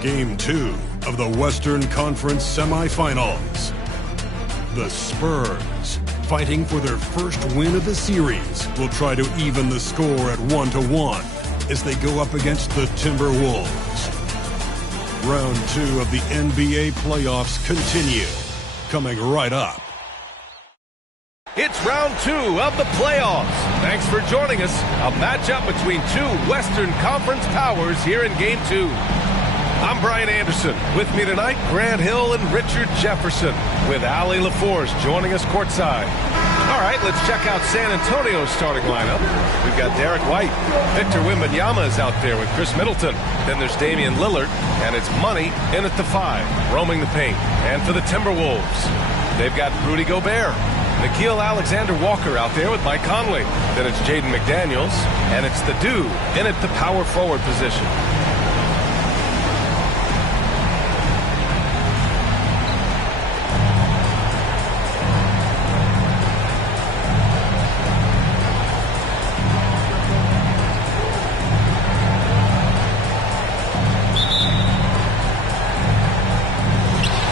Game 2 of the Western Conference Semifinals. The Spurs, fighting for their first win of the series, will try to even the score at 1-1 as they go up against the Timberwolves. Round 2 of the NBA playoffs continue, coming right up. It's round 2 of the playoffs. Thanks for joining us. A matchup between two Western Conference powers here in Game 2. I'm Brian Anderson. With me tonight, Grant Hill and Richard Jefferson, with Allie LaForce joining us courtside. All right, let's check out San Antonio's starting lineup. We've got Derek White. Victor Wembanyama is out there with Chris Middleton. Then there's Damian Lillard, and it's Money in at the 5, roaming the paint. And for the Timberwolves, they've got Rudy Gobert. Nickeil Alexander-Walker out there with Mike Conley. Then it's Jaden McDaniels, and it's the Dew in at the power forward position.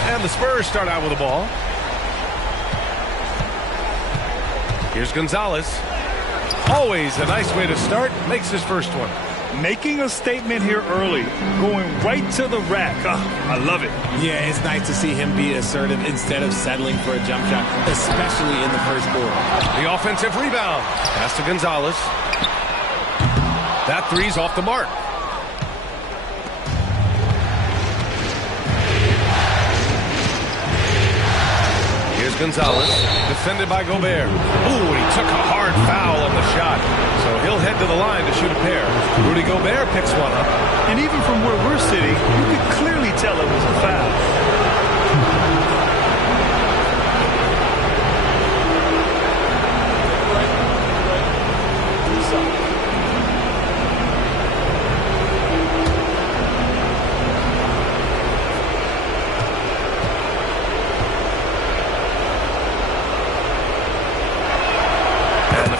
And the Spurs start out with the ball. Here's Gonzalez. Always a nice way to start. Makes his first one. Making a statement here early. Going right to the rack. I love it. Yeah, it's nice to see him be assertive instead of settling for a jump shot, especially in the first quarter. The offensive rebound. Pass to Gonzalez. That three's off the mark. Gonzalez, defended by Gobert. Ooh, he took a hard foul on the shot. So he'll head to the line to shoot a pair. Rudy Gobert picks one up. And even from where we're sitting, you could clearly tell it was a foul.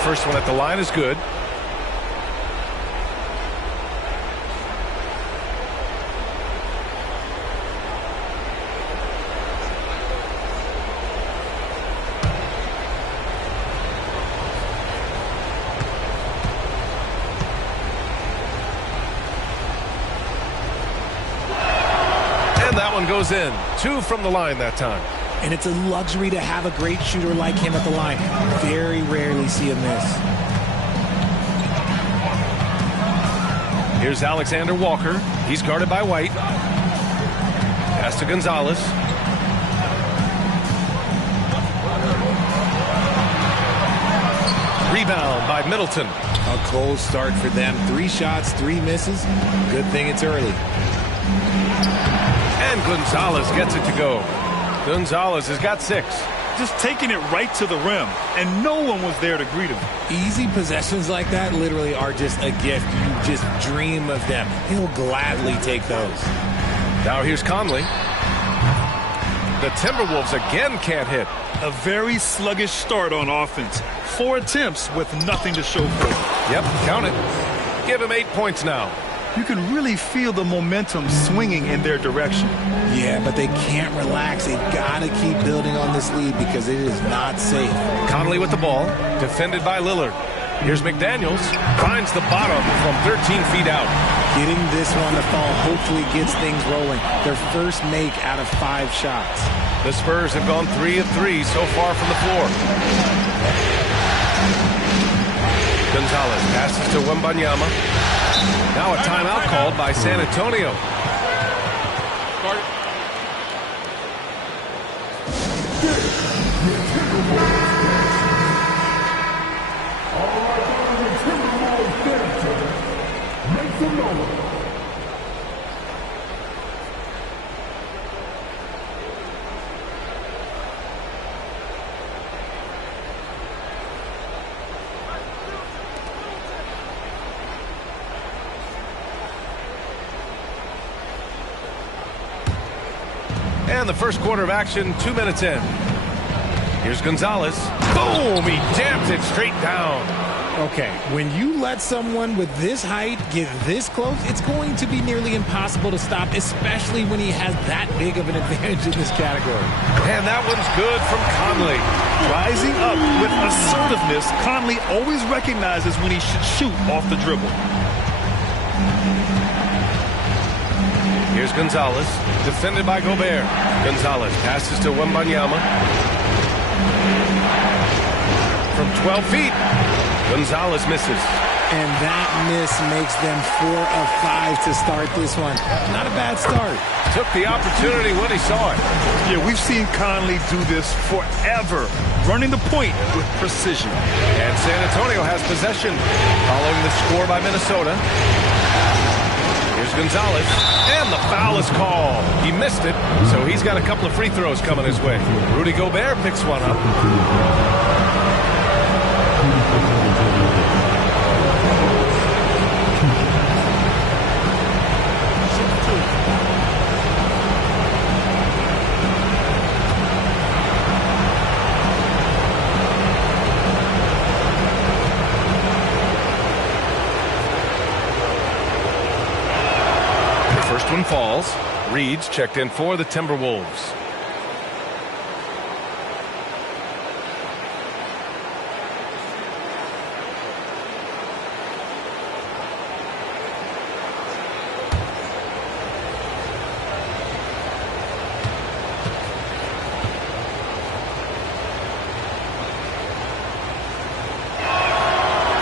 First one at the line is good. And that one goes in. 2 from the line that time. And it's a luxury to have a great shooter like him at the line. Very rarely see him miss. Here's Alexander Walker. He's guarded by White. Pass to Gonzalez. Rebound by Middleton. A cold start for them. 3 shots, 3 misses. Good thing it's early. And Gonzalez gets it to go. Gonzalez has got 6. Just taking it right to the rim, and no one was there to greet him. Easy possessions like that literally are just a gift. You just dream of them. He'll gladly take those. Now here's Conley. The Timberwolves again can't hit. A very sluggish start on offense. 4 attempts with nothing to show for it. Yep, count it. Give him 8 points now. You can really feel the momentum swinging in their direction. Yeah, but they can't relax. They've got to keep building on this lead because it is not safe. Conley with the ball, defended by Lillard. Here's McDaniels, finds the bottom from 13 feet out. Getting this one to fall hopefully gets things rolling. Their first make out of 5 shots. The Spurs have gone 3 of 3 so far from the floor. Gonzalez passes to Wembanyama. Now a timeout called by San Antonio. And the first quarter of action, 2 minutes in. Here's Gonzalez. Boom! He jammed it straight down. Okay, when you let someone with this height get this close, it's going to be nearly impossible to stop, especially when he has that big of an advantage in this category. And that one's good from Conley. Rising up with assertiveness, Conley always recognizes when he should shoot off the dribble. Here's Gonzalez, defended by Gobert. Gonzalez passes to Wembanyama. From 12 feet, Gonzalez misses. And that miss makes them 4 of 5 to start this one. Not a bad start. Took the opportunity when he saw it. Yeah, we've seen Conley do this forever, running the point with precision. And San Antonio has possession, following the score by Minnesota. Here's Gonzalez, and the foul is called. He missed it, so he's got a couple of free throws coming his way. Rudy Gobert picks one up. First one falls. Reed's checked in for the Timberwolves.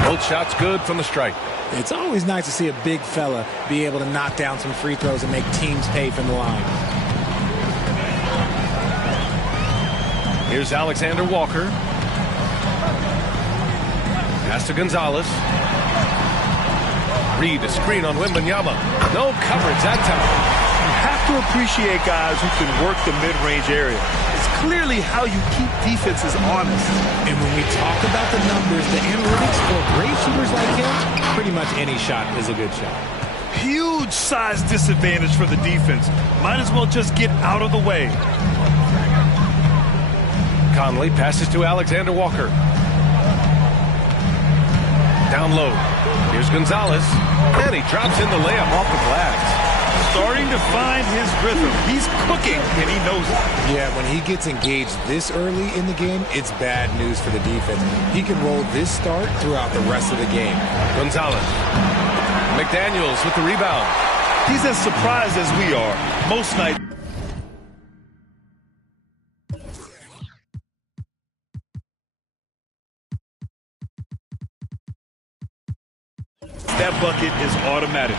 Both shots good from the stripe. It's always nice to see a big fella be able to knock down some free throws and make teams pay from the line. Here's Alexander Walker. Pass to Gonzalez. Reed a screen on Wembanyama. No coverage that time. You have to appreciate guys who can work the mid-range area. It's clearly how you keep defenses honest. And when we talk about the numbers, the analytics for great shooters like him, pretty much any shot is a good shot. Huge size disadvantage for the defense. Might as well just get out of the way. Conley passes to Alexander Walker. Down low. Here's Gonzalez. And he drops in the layup off the glass. Starting to find his rhythm. He's cooking, and he knows it. Yeah, when he gets engaged this early in the game, it's bad news for the defense. He can roll this start throughout the rest of the game. Gonzalez. McDaniels with the rebound. He's as surprised as we are. Most nights. That bucket is automatic.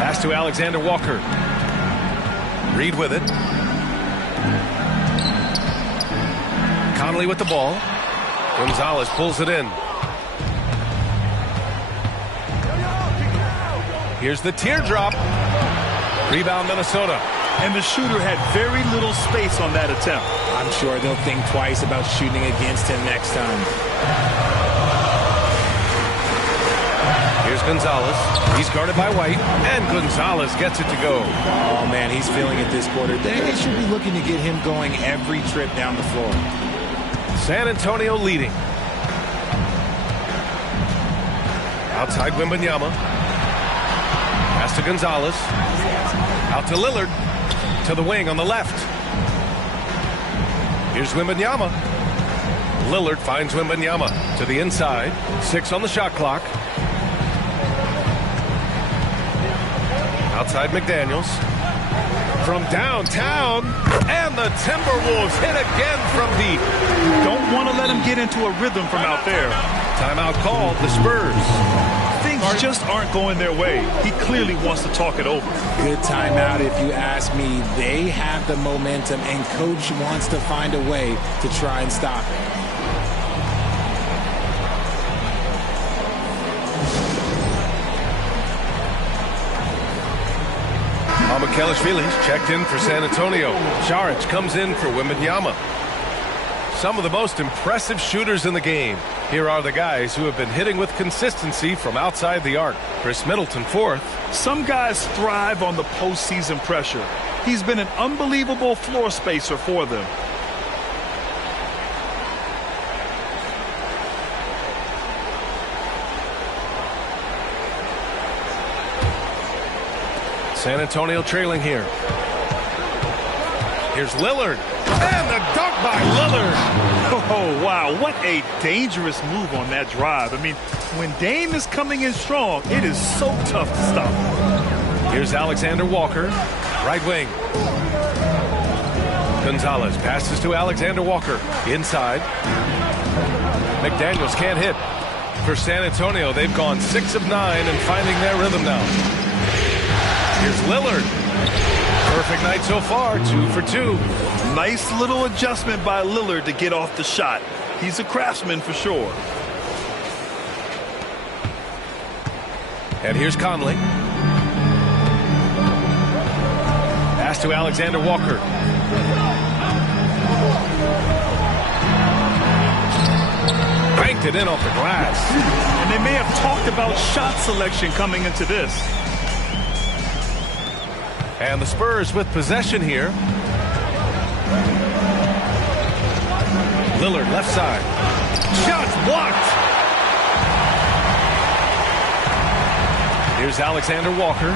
Pass to Alexander Walker. Reed with it. Conley with the ball. Gonzalez pulls it in. Here's the teardrop. Rebound Minnesota. And the shooter had very little space on that attempt. I'm sure they'll think twice about shooting against him next time. Here's Gonzalez. He's guarded by White, and Gonzalez gets it to go. Oh, man, he's feeling it this quarter. They should be looking to get him going every trip down the floor. San Antonio leading. Outside Wembanyama. Pass to Gonzalez. Out to Lillard. To the wing on the left. Here's Wembanyama. Lillard finds Wembanyama to the inside. 6 on the shot clock. Outside McDaniels. From downtown. And the Timberwolves hit again from deep. You don't want to let him get into a rhythm from out there. Timeout called, the Spurs. Things just aren't going their way. He clearly wants to talk it over. Good timeout if you ask me. They have the momentum, and Coach wants to find a way to try and stop it. Kelishvili's checked in for San Antonio. Saric comes in for Wembanyama. Some of the most impressive shooters in the game. Here are the guys who have been hitting with consistency from outside the arc. Chris Middleton, 4th. Some guys thrive on the postseason pressure. He's been an unbelievable floor spacer for them. San Antonio trailing here. Here's Lillard. And the dunk by Lillard. Oh, wow. What a dangerous move on that drive. I mean, when Dame is coming in strong, it is so tough to stop. Here's Alexander Walker, right wing. Gonzalez passes to Alexander Walker. Inside. McDaniels can't hit. For San Antonio, they've gone 6 of 9 and finding their rhythm now. Here's Lillard. Perfect night so far, 2 for 2. Nice little adjustment by Lillard to get off the shot. He's a craftsman for sure. And here's Conley. Pass to Alexander Walker. Banked it in off the glass. And they may have talked about shot selection coming into this. And the Spurs with possession here. Lillard left side. Shots blocked. Here's Alexander Walker.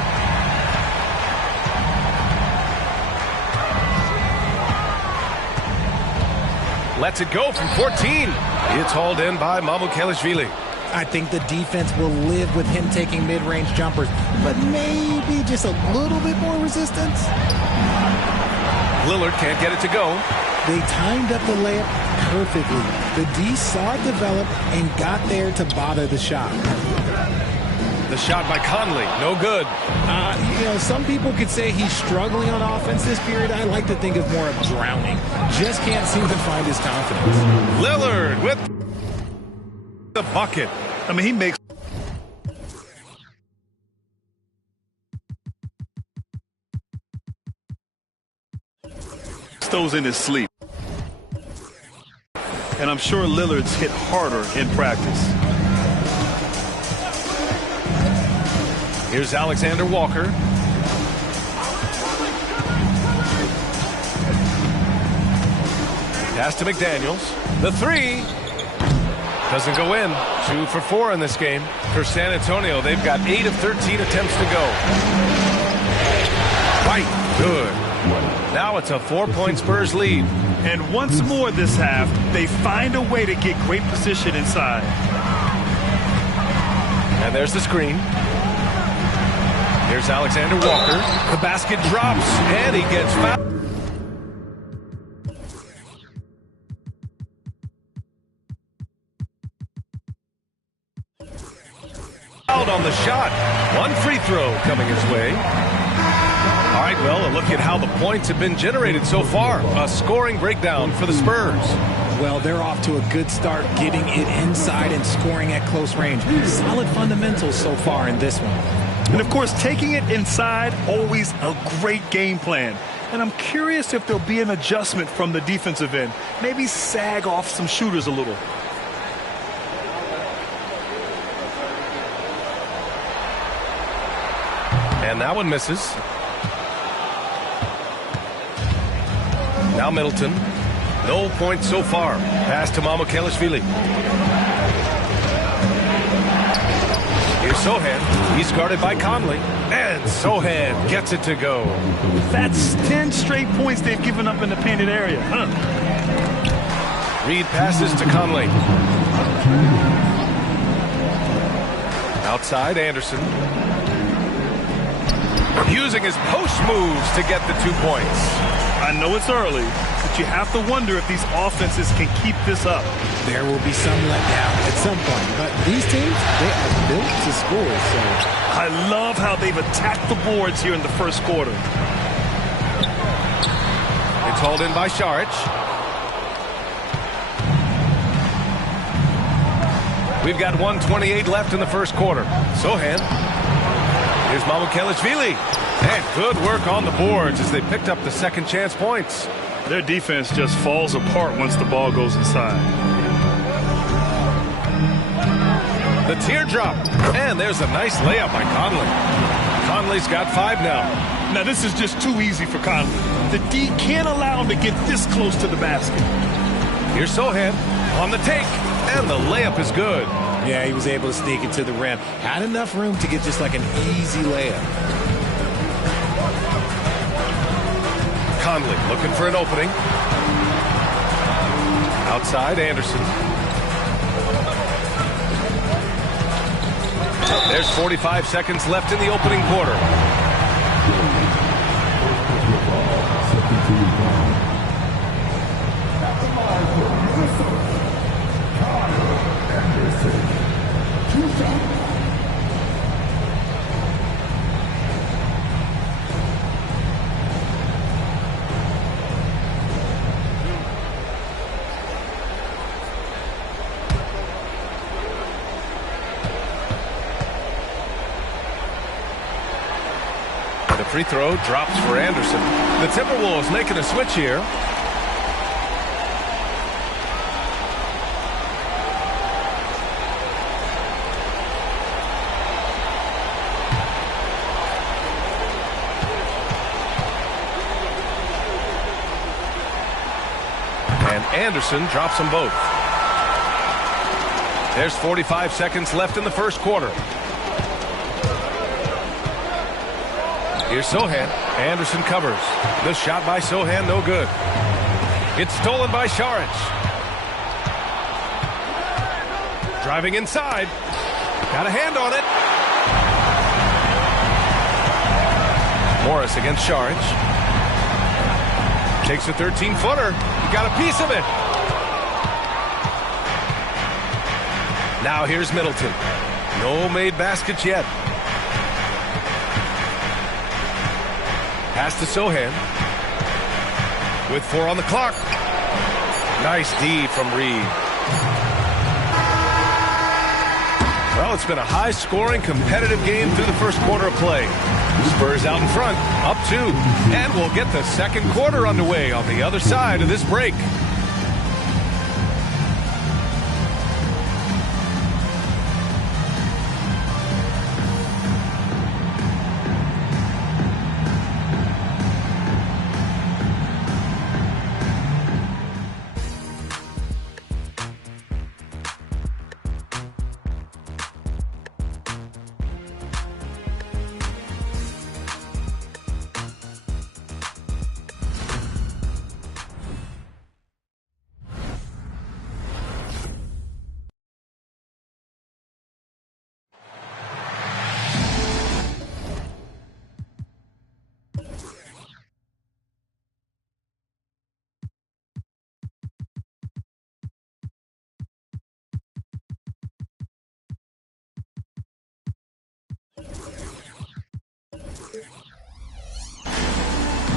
Lets it go from 14. It's hauled in by Mamukelashvili. I think the defense will live with him taking mid-range jumpers, but maybe just a little bit more resistance. Lillard can't get it to go. They timed up the layup perfectly. The D saw it develop and got there to bother the shot. The shot by Conley, no good. You know, some people could say he's struggling on offense this period. I like to think of more of drowning. Just can't seem to find his confidence. Lillard with the bucket. I mean, he makes those in his sleep. And I'm sure Lillard's hit harder in practice. Here's Alexander Walker. Pass to McDaniels. The three doesn't go in. 2 for 4 in this game. For San Antonio, they've got 8 of 13 attempts to go. Right, good. Now it's a 4-point Spurs lead. And once more this half, they find a way to get great position inside. And there's the screen. Here's Alexander Walker. The basket drops, and he gets fouled. Out on the shot. 1 free throw coming his way. All right, well, a look at how the points have been generated so far. A scoring breakdown for the Spurs. Well, they're off to a good start getting it inside and scoring at close range. Solid fundamentals so far in this one. And, of course, taking it inside, always a great game plan. And I'm curious if there'll be an adjustment from the defensive end. Maybe sag off some shooters a little. And that one misses. Now Middleton. No points so far. Pass to Mamukelashvili. Here's Sohan. He's guarded by Conley. And Sohan gets it to go. That's 10 straight points they've given up in the painted area. Reed passes to Conley. Outside, Anderson. Using his post moves to get the 2 points. I know it's early, but you have to wonder if these offenses can keep this up. There will be some letdown at some point, but these teams, they are built to score. So I love how they've attacked the boards here in the first quarter. It's hauled in by Saric. We've got 1:28 left in the first quarter. Sohan. Here's Mamukelashvili. And good work on the boards as they picked up the second chance points. Their defense just falls apart once the ball goes inside. The teardrop. And there's a nice layup by Conley. Conley's got 5 now. Now this is just too easy for Conley. The D can't allow him to get this close to the basket. Here's Sohan on the take. And the layup is good. yeah, he was able to sneak it to the rim. Had enough room to get just like an easy layup. Conley looking for an opening. Outside, Anderson. There's 45 seconds left in the opening quarter. The free throw drops for Anderson. The Timberwolves making a switch here. And Anderson drops them both. There's 45 seconds left in the first quarter. Here's Sohan. Anderson covers. The shot by Sohan, no good. It's stolen by Saric. Driving inside. Got a hand on it. Morris against Saric. Takes a 13-footer. He got a piece of it. Now here's Middleton. No made baskets yet. Pass to Sohan. With 4 on the clock. Nice D from Reed. Well, it's been a high-scoring, competitive game through the first quarter of play. Spurs out in front, up 2. And we'll get the second quarter underway on the other side of this break.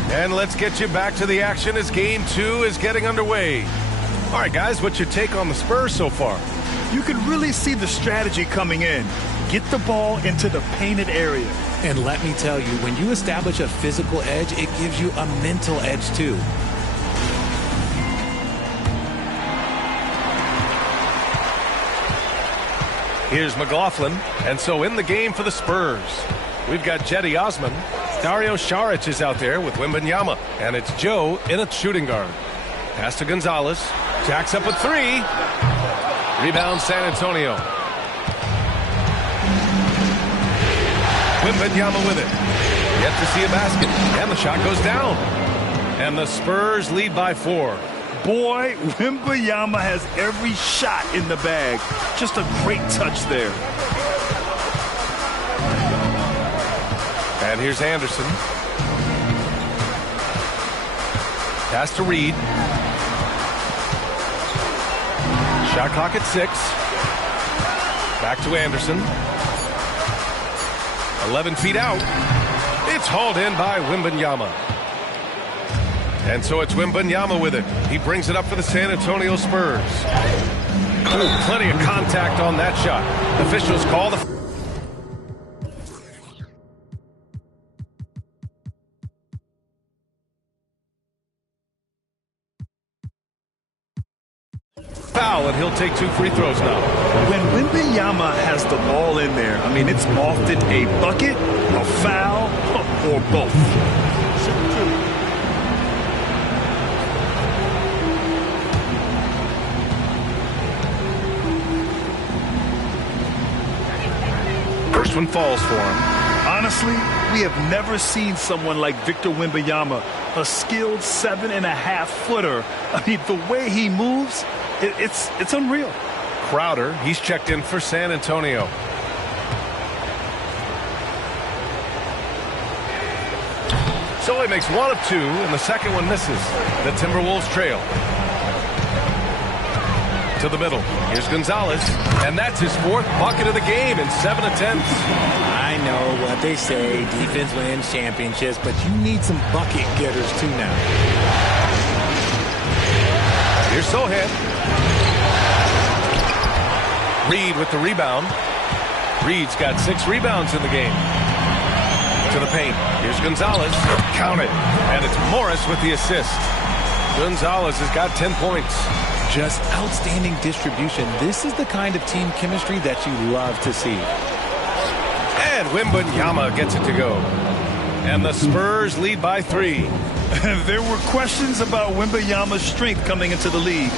And let's get you back to the action as Game 2 is getting underway. All right, guys, what's your take on the Spurs so far? You can really see the strategy coming in. Get the ball into the painted area. And let me tell you, when you establish a physical edge, it gives you a mental edge too. Here's McLaughlin. And so in the game for the Spurs, we've got Cedi Osman. Dario Saric is out there with Wembanyama. And it's Joe in a shooting guard. Pass to Gonzalez. Jacks up with 3. Rebound San Antonio. Wembanyama with it. Yet to see a basket. And the shot goes down. And the Spurs lead by 4. Boy, Wembanyama has every shot in the bag. Just a great touch there. And here's Anderson. Pass to Reed. Shot clock at 6. Back to Anderson. 11 feet out. It's hauled in by Wembanyama. And so it's Wembanyama with it. He brings it up for the San Antonio Spurs. Ooh, plenty of contact on that shot. Officials call the foul, and he'll take 2 free throws now. When Wembanyama has the ball in there, I mean, it's often a bucket, a foul, or both. First one falls for him. Honestly, we have never seen someone like Victor Wembanyama A skilled 7.5-footer. I mean, the way he moves, it's unreal. Crowder, he's checked in for San Antonio. So he makes one of two, and the second one misses. The Timberwolves trail. To the middle. Here's Gonzalez, and that's his fourth bucket of the game in 7 attempts. I know what they say, defense wins championships, but you need some bucket getters too now. Here's Sohan. Reed with the rebound. Reed's got 6 rebounds in the game. To the paint. Here's Gonzalez. Count it. And it's Morris with the assist. Gonzalez has got 10 points. Just outstanding distribution. This is the kind of team chemistry that you love to see. And Wembanyama gets it to go. And the Spurs lead by 3. There were questions about Wembanyama's strength coming into the league.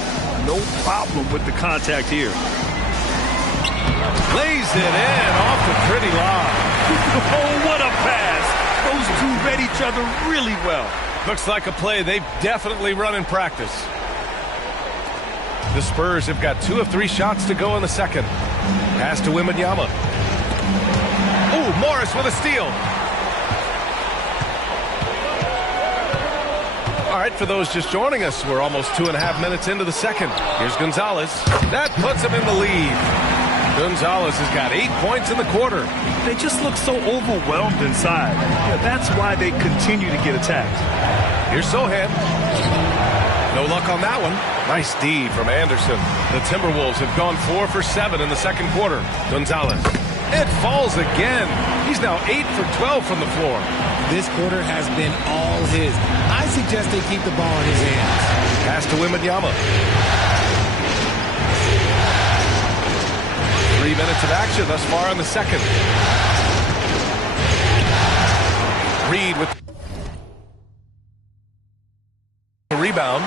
No problem with the contact here. Lays it in off the pretty lob. Oh, what a pass. Those two read each other really well. Looks like a play they've definitely run in practice. The Spurs have got 2 of 3 shots to go in the second. Pass to Wembanyama. Ooh, Morris with a steal. All right, for those just joining us, we're almost 2.5 minutes into the second. Here's Gonzalez. That puts him in the lead. Gonzalez has got 8 points in the quarter. They just look so overwhelmed inside. Yeah, that's why they continue to get attacked. Here's Sohan. No luck on that one. Nice D from Anderson. The Timberwolves have gone 4 for 7 in the second quarter. Gonzalez. It falls again. He's now 8 for 12 from the floor. This quarter has been all his. I suggest they keep the ball in his hands. Pass to Wembanyama. 3 minutes of action thus far in the second. Reed with the rebound.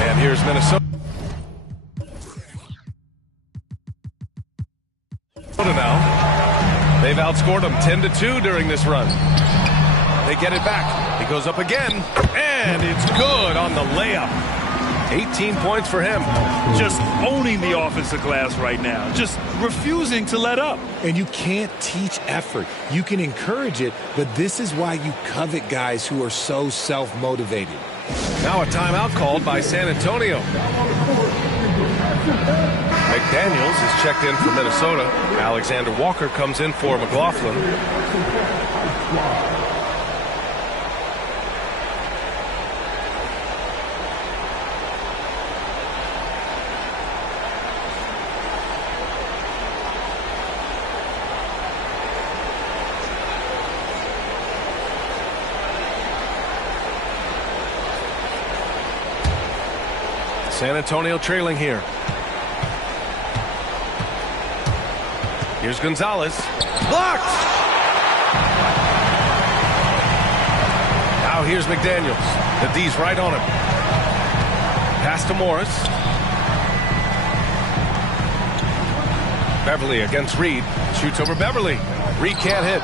And here's Minnesota now. They've outscored them 10-2 during this run. They get it back. He goes up again, and it's good on the layup. 18 points for him. Just owning the offensive glass right now. Just refusing to let up. And you can't teach effort. You can encourage it, but this is why you covet guys who are so self-motivated. Now a timeout called by San Antonio. McDaniels is checked in for Minnesota. Alexander Walker comes in for McLaughlin. San Antonio trailing here. Here's Gonzalez. Blocked! Now here's McDaniels. The D's right on him. Pass to Morris. Beverly against Reed. Shoots over Beverly. Reed can't hit.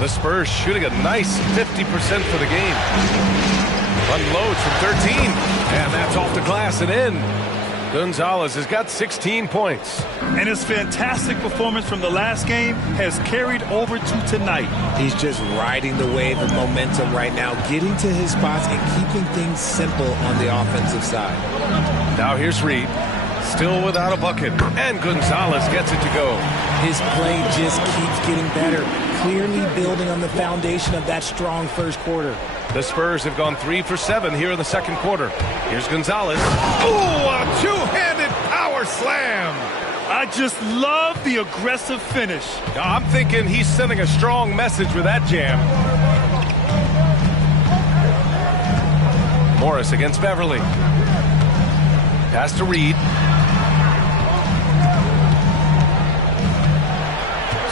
The Spurs shooting a nice 50% for the game. Unloads from 13. And that's off the glass and in. Gonzalez has got 16 points. And his fantastic performance from the last game has carried over to tonight. He's just riding the wave of momentum right now, getting to his spots and keeping things simple on the offensive side. Now here's Reed. Still without a bucket. And Gonzalez gets it to go. His play just keeps getting better, clearly building on the foundation of that strong first quarter. The Spurs have gone 3 for 7 here in the second quarter. Here's Gonzalez. Ooh, a two-handed power slam. I just love the aggressive finish. I'm thinking he's sending a strong message with that jam. Morris against Beverly. Pass to Reed.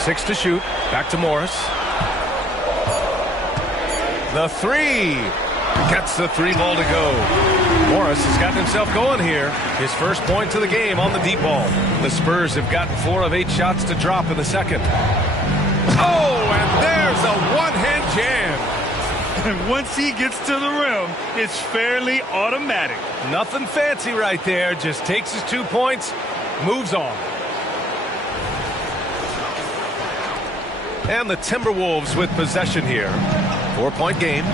6 to shoot. Back to Morris. The three. Gets the 3 ball to go. Morris has gotten himself going here. His first point to the game on the deep ball. The Spurs have gotten 4 of 8 shots to drop in the second. Oh, and there's a one-hand jam. And once he gets to the rim, it's fairly automatic. Nothing fancy right there. Just takes his 2 points, moves on. And the Timberwolves with possession here. 4-point game.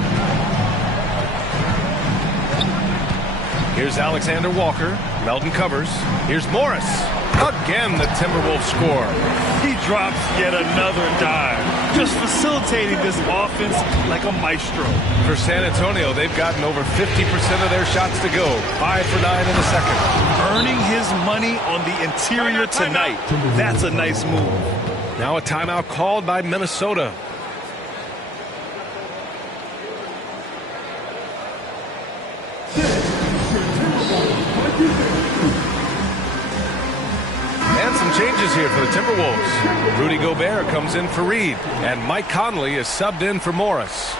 Here's Alexander Walker. Melton covers. Here's Morris. Again, the Timberwolves score. He drops yet another dime, just facilitating this offense like a maestro. For San Antonio, they've gotten over 50% of their shots to go. 5 for 9 in the second. Earning his money on the interior tonight. That's a nice move. Now a timeout called by Minnesota. And some changes here for the Timberwolves. Rudy Gobert comes in for Reed, and Mike Conley is subbed in for Morris.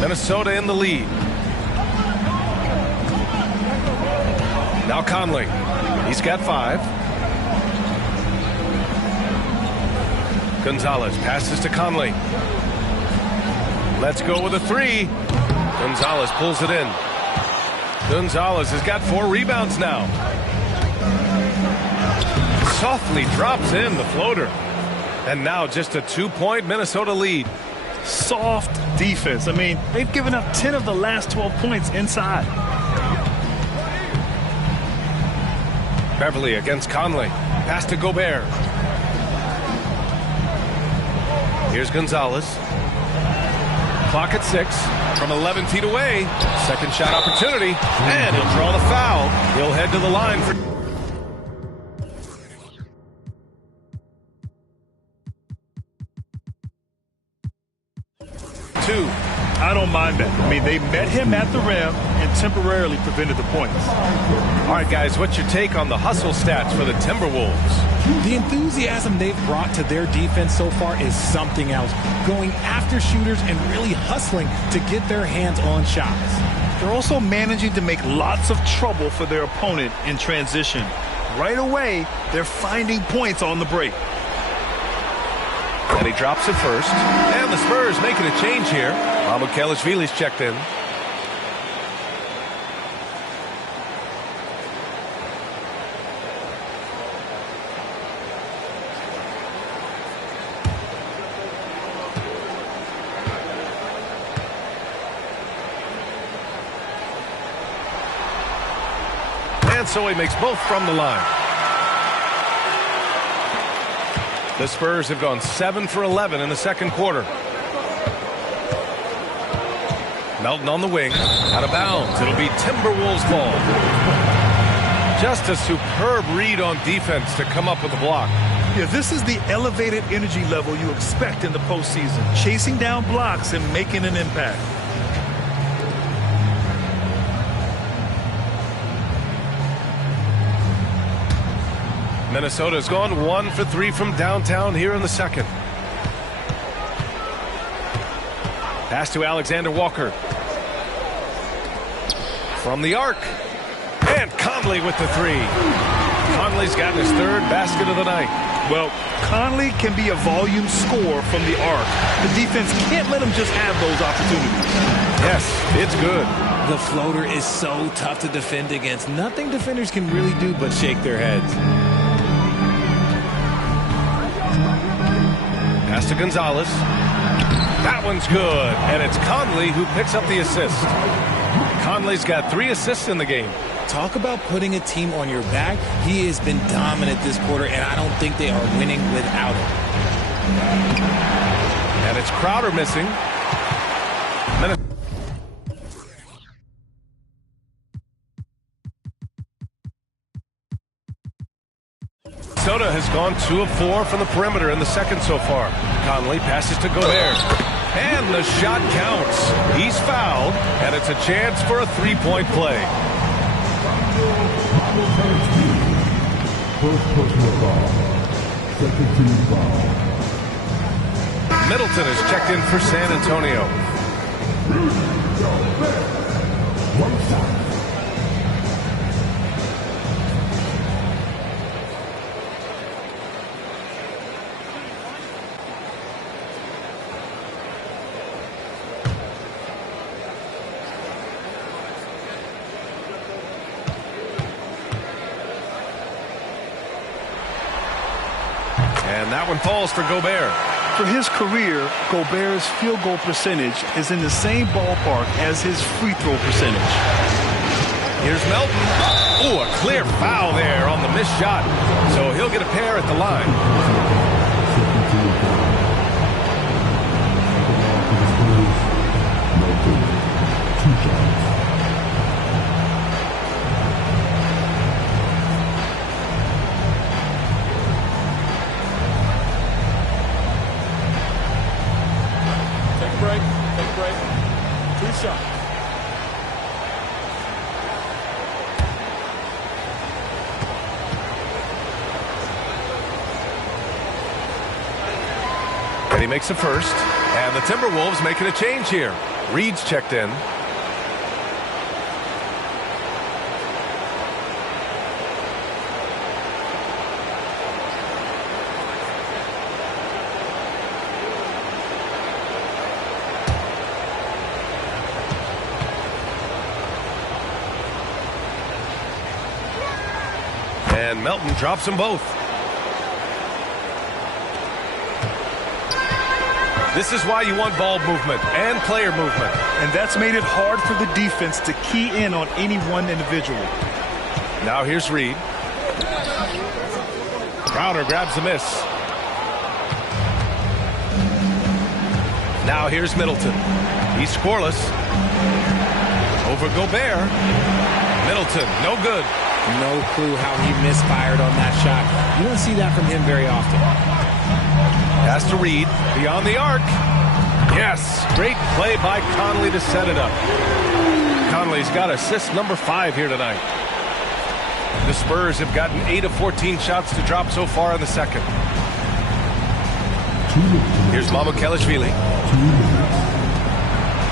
Minnesota in the lead. Now Conley. He's got 5. Gonzalez passes to Conley. Let's go with a 3. Gonzalez pulls it in. Gonzalez has got 4 rebounds now. Softly drops in the floater. And now just a 2-point Minnesota lead. Soft defense. I mean, they've given up 10 of the last 12 points inside. Beverly against Conley. Pass to Gobert. Here's Gonzalez. Clock at 6 from 11 feet away. Second shot opportunity. And he'll draw the foul. He'll head to the line for 2. I don't mind that. I mean, they met him at the rim and temporarily prevented the points. All right, guys, what's your take on the hustle stats for the Timberwolves? The enthusiasm they've brought to their defense so far is something else. Going after shooters and really hustling to get their hands on shots. They're also managing to make lots of trouble for their opponent in transition. Right away, they're finding points on the break. And he drops it first. And the Spurs making a change here. Mamukelashvili's checked in. And so he makes both from the line. The Spurs have gone 7 for 11 in the second quarter. Melton on the wing. Out of bounds. It'll be Timberwolves ball. Just a superb read on defense to come up with the block. Yeah, this is the elevated energy level you expect in the postseason. Chasing down blocks and making an impact. Minnesota's gone 1 for 3 from downtown here in the second. Pass to Alexander Walker. From the arc. And Conley with the 3. Conley's gotten his 3rd basket of the night. Well, Conley can be a volume scorer from the arc. The defense can't let him just have those opportunities. Yes, it's good. The floater is so tough to defend against. Nothing defenders can really do but shake their heads. Pass to Gonzalez. That one's good. And it's Conley who picks up the assist. Conley's got 3 assists in the game. Talk about putting a team on your back. He has been dominant this quarter, and I don't think they are winning without him. And it's Crowder missing. Minnesota has gone 2 of 4 from the perimeter in the second so far. Conley passes to Gobert. And the shot counts. He's fouled, and it's a chance for a three-point play. First personal foul. Second team foul. Middleton is checked in for San Antonio. One shot. And that one falls for Gobert. For his career, Gobert's field goal percentage is in the same ballpark as his free throw percentage. Here's Melton. Oh, a clear foul there on the missed shot. So he'll get a pair at the line. Two shots. Take a break. 2 shots. And he makes the first. And the Timberwolves making a change here. Reed's checked in. And Melton drops them both. This is why you want ball movement and player movement. And that's made it hard for the defense to key in on any one individual. Now here's Reed. Crowder grabs the miss. Now here's Middleton. He's scoreless. Over Gobert. Middleton, no good. No clue how he misfired on that shot. You don't see that from him very often. Pass to Reed, beyond the arc. Yes, great play by Conley to set it up. Conley's got assist number 5 here tonight. The Spurs have gotten 8 of 14 shots to drop so far in the second. Here's Mamukelashvili.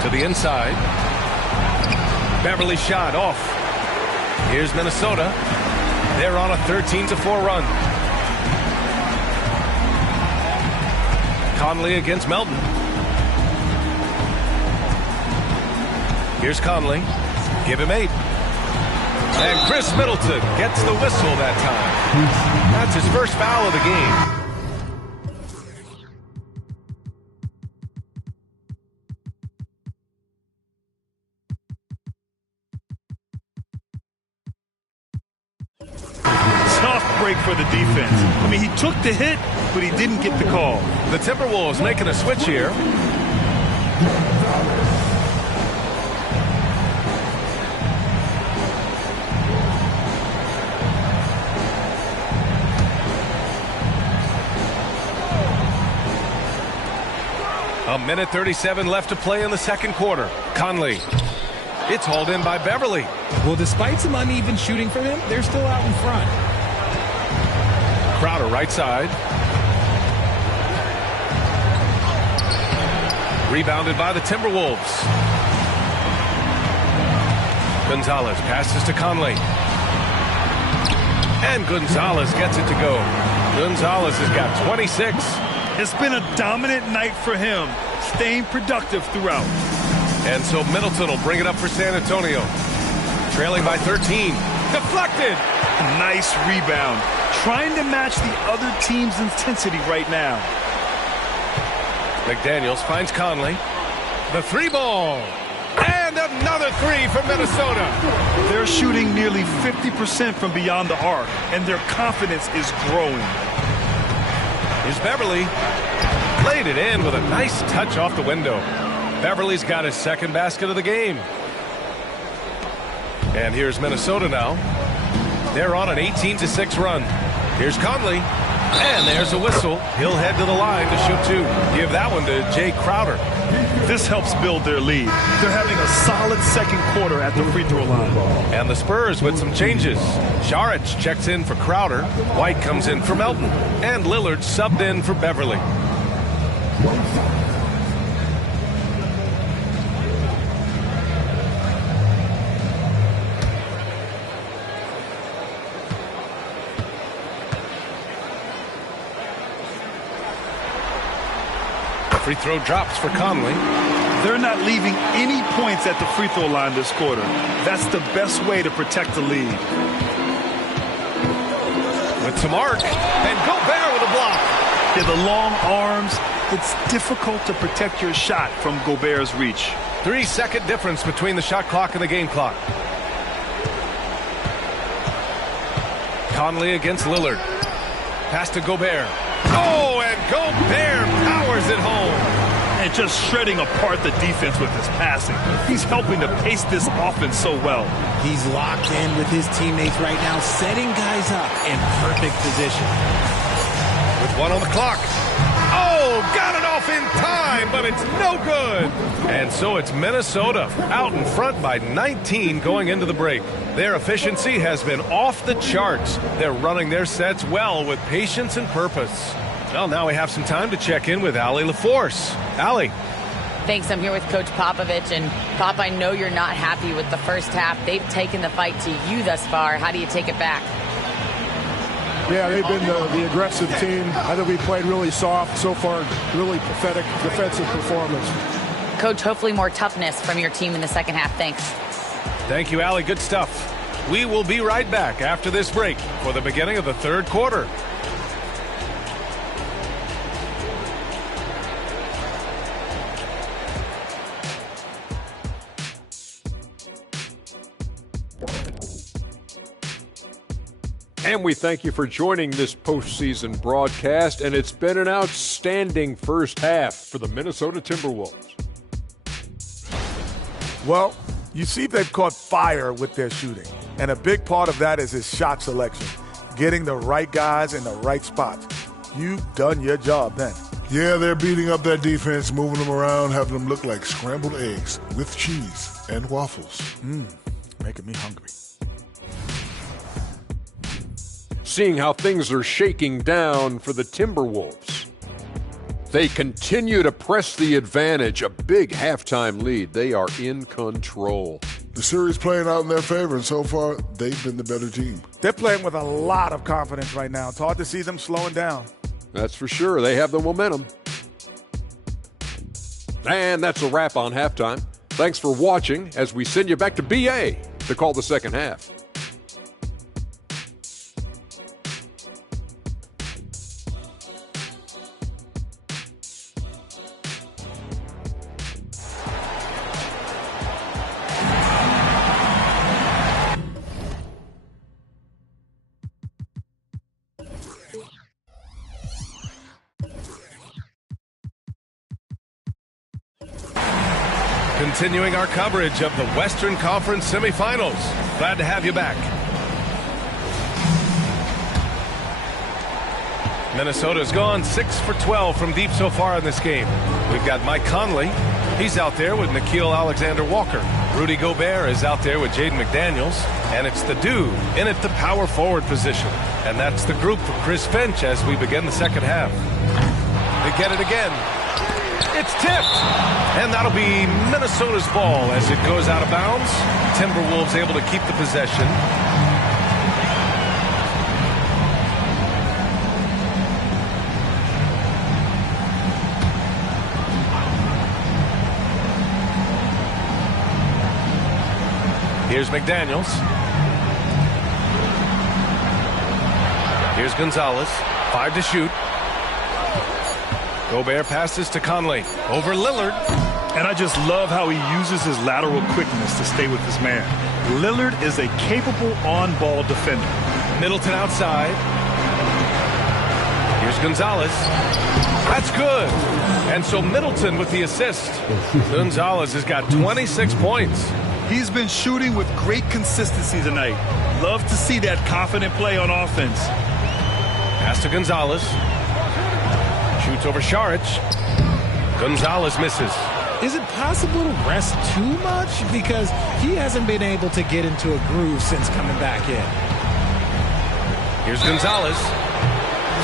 To the inside. Beverly shot off. Here's Minnesota. They're on a 13-4 run. Conley against Melton. Here's Conley. Give him 8. And Chris Middleton gets the whistle that time. That's his first foul of the game. Tough break for the defense. I mean, he took the hit, but he didn't get the call. The Timberwolves making a switch here. A minute 37 left to play in the second quarter. Conley. It's hauled in by Beverly. Well, despite some uneven shooting from him, they're still out in front. Crowder right side. Rebounded by the Timberwolves. Gonzalez passes to Conley. And Gonzalez gets it to go. Gonzalez has got 26. It's been a dominant night for him, staying productive throughout. And so Middleton will bring it up for San Antonio. Trailing by 13. Deflected. Nice rebound. Trying to match the other team's intensity right now. McDaniels finds Conley. The 3 ball. And And another three for Minnesota. They're shooting nearly 50% from beyond the arc, and their confidence is growing. Here's Beverly. Played it in with a nice touch off the window. Beverly's got his second basket of the game. And here's Minnesota now. They're on an 18-6 run. Here's Conley. And there's a whistle. He'll head to the line to shoot two. Give that one to Jay Crowder. This helps build their lead. They're having a solid second quarter at the free throw line. And the Spurs with some changes. Šarić checks in for Crowder. White comes in for Melton. And Lillard subbed in for Beverly. Free throw drops for Conley. They're not leaving any points at the free throw line this quarter. That's the best way to protect the lead. With some arc, and Gobert with a block. Yeah, the long arms, it's difficult to protect your shot from Gobert's reach. 3-second difference between the shot clock and the game clock. Conley against Lillard. Pass to Gobert. Oh, and Gobert powers it home. And just shredding apart the defense with his passing. He's helping to pace this offense so well. He's locked in with his teammates right now, setting guys up in perfect position. With one on the clock. Oh, got it off in time, but it's no good. And so it's Minnesota out in front by 19 going into the break. Their efficiency has been off the charts. They're running their sets well with patience and purpose. Well, now we have some time to check in with Allie LaForce. Allie. Thanks. I'm here with Coach Popovich. And, Pop, I know you're not happy with the first half. They've taken the fight to you thus far. How do you take it back? Yeah, they've been the aggressive team. I think we played really soft so far. Really pathetic defensive performance. Coach, hopefully more toughness from your team in the second half. Thanks. Thank you, Allie. Good stuff. We will be right back after this break for the beginning of the third quarter. And we thank you for joining this postseason broadcast, and it's been an outstanding first half for the Minnesota Timberwolves. Well, you see they've caught fire with their shooting, and a big part of that is his shot selection, getting the right guys in the right spots. You've done your job then. Yeah, they're beating up that defense, moving them around, having them look like scrambled eggs with cheese and waffles. Making me hungry. Seeing how things are shaking down for the Timberwolves. They continue to press the advantage, a big halftime lead. They are in control. The series playing out in their favor, and so far, they've been the better team. They're playing with a lot of confidence right now. It's hard to see them slowing down. That's for sure. They have the momentum. And that's a wrap on halftime. Thanks for watching as we send you back to BA to call the second half. Continuing our coverage of the Western Conference Semifinals. Glad to have you back. Minnesota's gone 6 for 12 from deep so far in this game. We've got Mike Conley. He's out there with Nickeil Alexander-Walker. Rudy Gobert is out there with Jaden McDaniels. And it's the dude in at the power forward position. And that's the group for Chris Finch as we begin the second half. They get it again. It's tipped, and that'll be Minnesota's ball as it goes out of bounds. Timberwolves able to keep the possession. Here's McDaniels. Here's Gonzalez. 5 to shoot. Gobert passes to Conley. Over Lillard. And I just love how he uses his lateral quickness to stay with his man. Lillard is a capable on-ball defender. Middleton outside. Here's Gonzalez. That's good. And so Middleton with the assist. Gonzalez has got 26 points. He's been shooting with great consistency tonight. Love to see that confident play on offense. Pass to Gonzalez. Shoots over Saric. Gonzalez misses. Is it possible to rest too much? Because he hasn't been able to get into a groove since coming back in. Here's Gonzalez.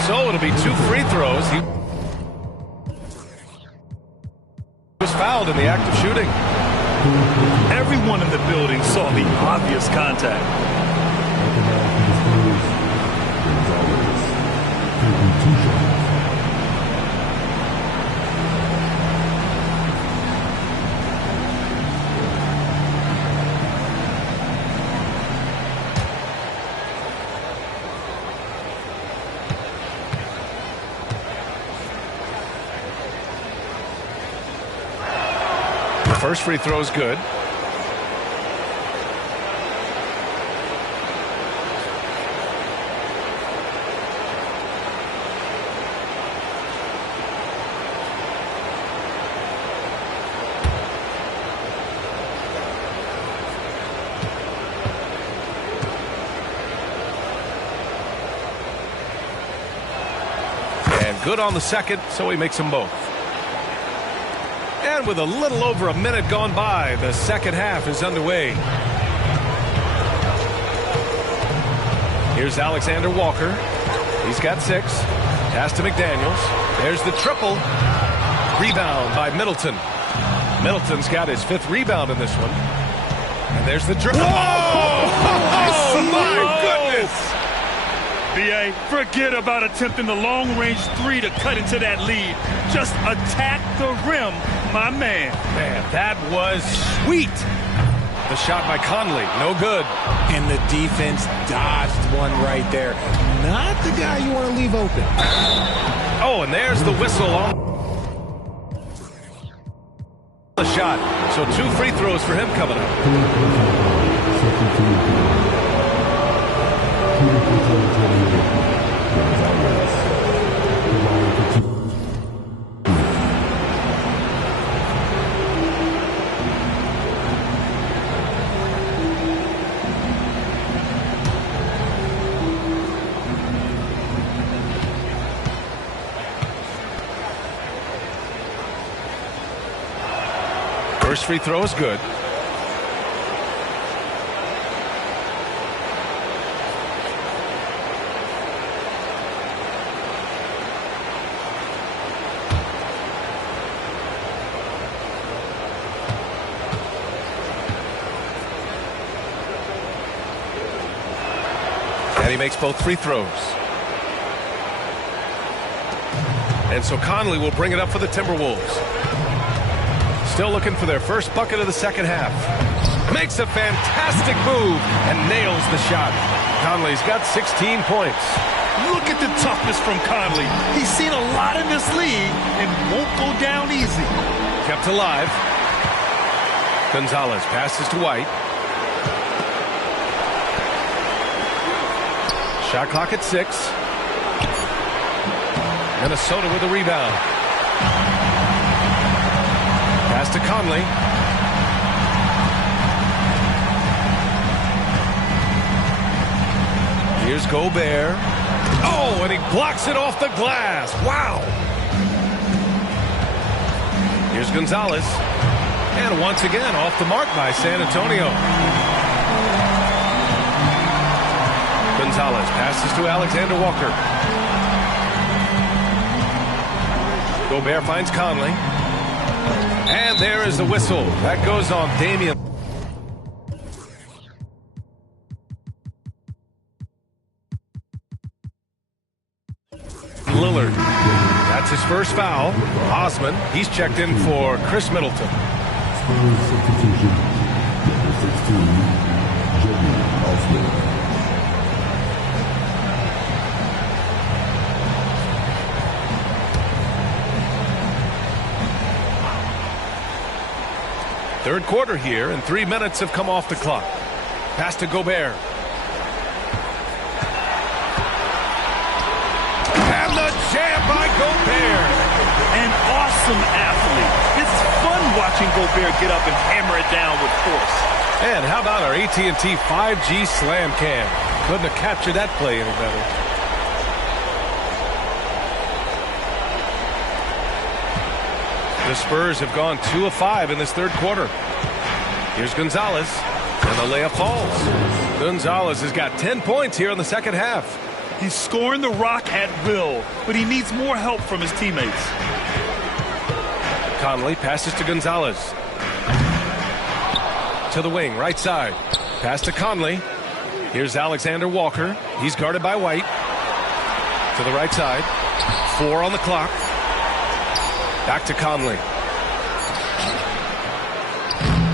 So it'll be 2 free throws. He was fouled in the act of shooting. Everyone in the building saw the obvious contact. The first free throw is good. Good on the second, so he makes them both. And with a little over a minute gone by, the second half is underway. Here's Alexander Walker. He's got 6. Pass to McDaniels. There's the triple. Rebound by Middleton. Middleton's got his 5th rebound in this one. And there's the dribble. Oh, my goodness! B.A., forget about attempting the long-range 3 to cut into that lead. Just attack the rim, my man. Man, that was sweet. The shot by Conley, no good. And the defense dodged one right there. Not the guy you want to leave open. Oh, and there's the whistle on the shot. So 2 free throws for him coming up. First free throw is good. And he makes both free throws. And so Conley will bring it up for the Timberwolves. Still looking for their first bucket of the second half. Makes a fantastic move and nails the shot. Conley's got 16 points. Look at the toughness from Conley. He's seen a lot in this league and won't go down easy. Kept alive. Gonzalez passes to White. Shot clock at 6. Minnesota with a rebound. Pass to Conley. Here's Gobert. Oh, and he blocks it off the glass. Wow. Here's Gonzalez. And once again, off the mark by San Antonio. Gonzalez passes to Alexander Walker. Gobert finds Conley. And there is the whistle. That goes on Damian. Lillard. That's his first foul. Osman, he's checked in for Chris Middleton. Substitution, number 16, Jimmy Osman. Third quarter here, and 3 minutes have come off the clock. Pass to Gobert. And the jam by Gobert. An awesome athlete. It's fun watching Gobert get up and hammer it down with force. And how about our AT&T 5G Slam Cam? Couldn't have captured that play any better. The Spurs have gone 2 of 5 in this third quarter. Here's Gonzalez, and the layup falls. Gonzalez has got 10 points here in the second half. He's scoring the rock at will, but he needs more help from his teammates. Conley passes to Gonzalez. To the wing, right side. Pass to Conley. Here's Alexander Walker. He's guarded by White. To the right side. 4 on the clock. Back to Conley.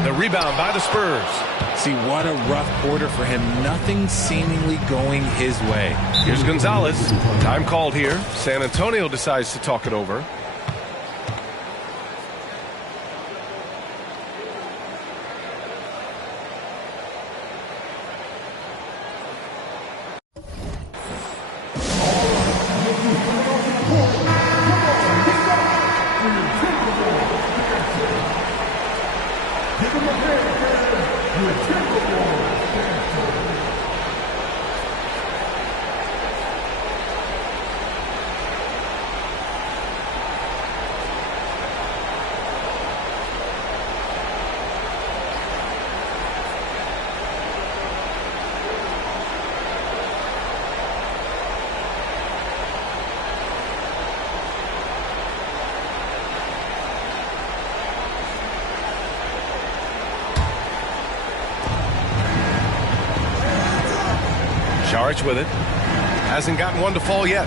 The rebound by the Spurs. See, what a rough quarter for him. Nothing seemingly going his way. Here's Gonzalez. Time called here. San Antonio decides to talk it over. Saric with it. Hasn't gotten one to fall yet.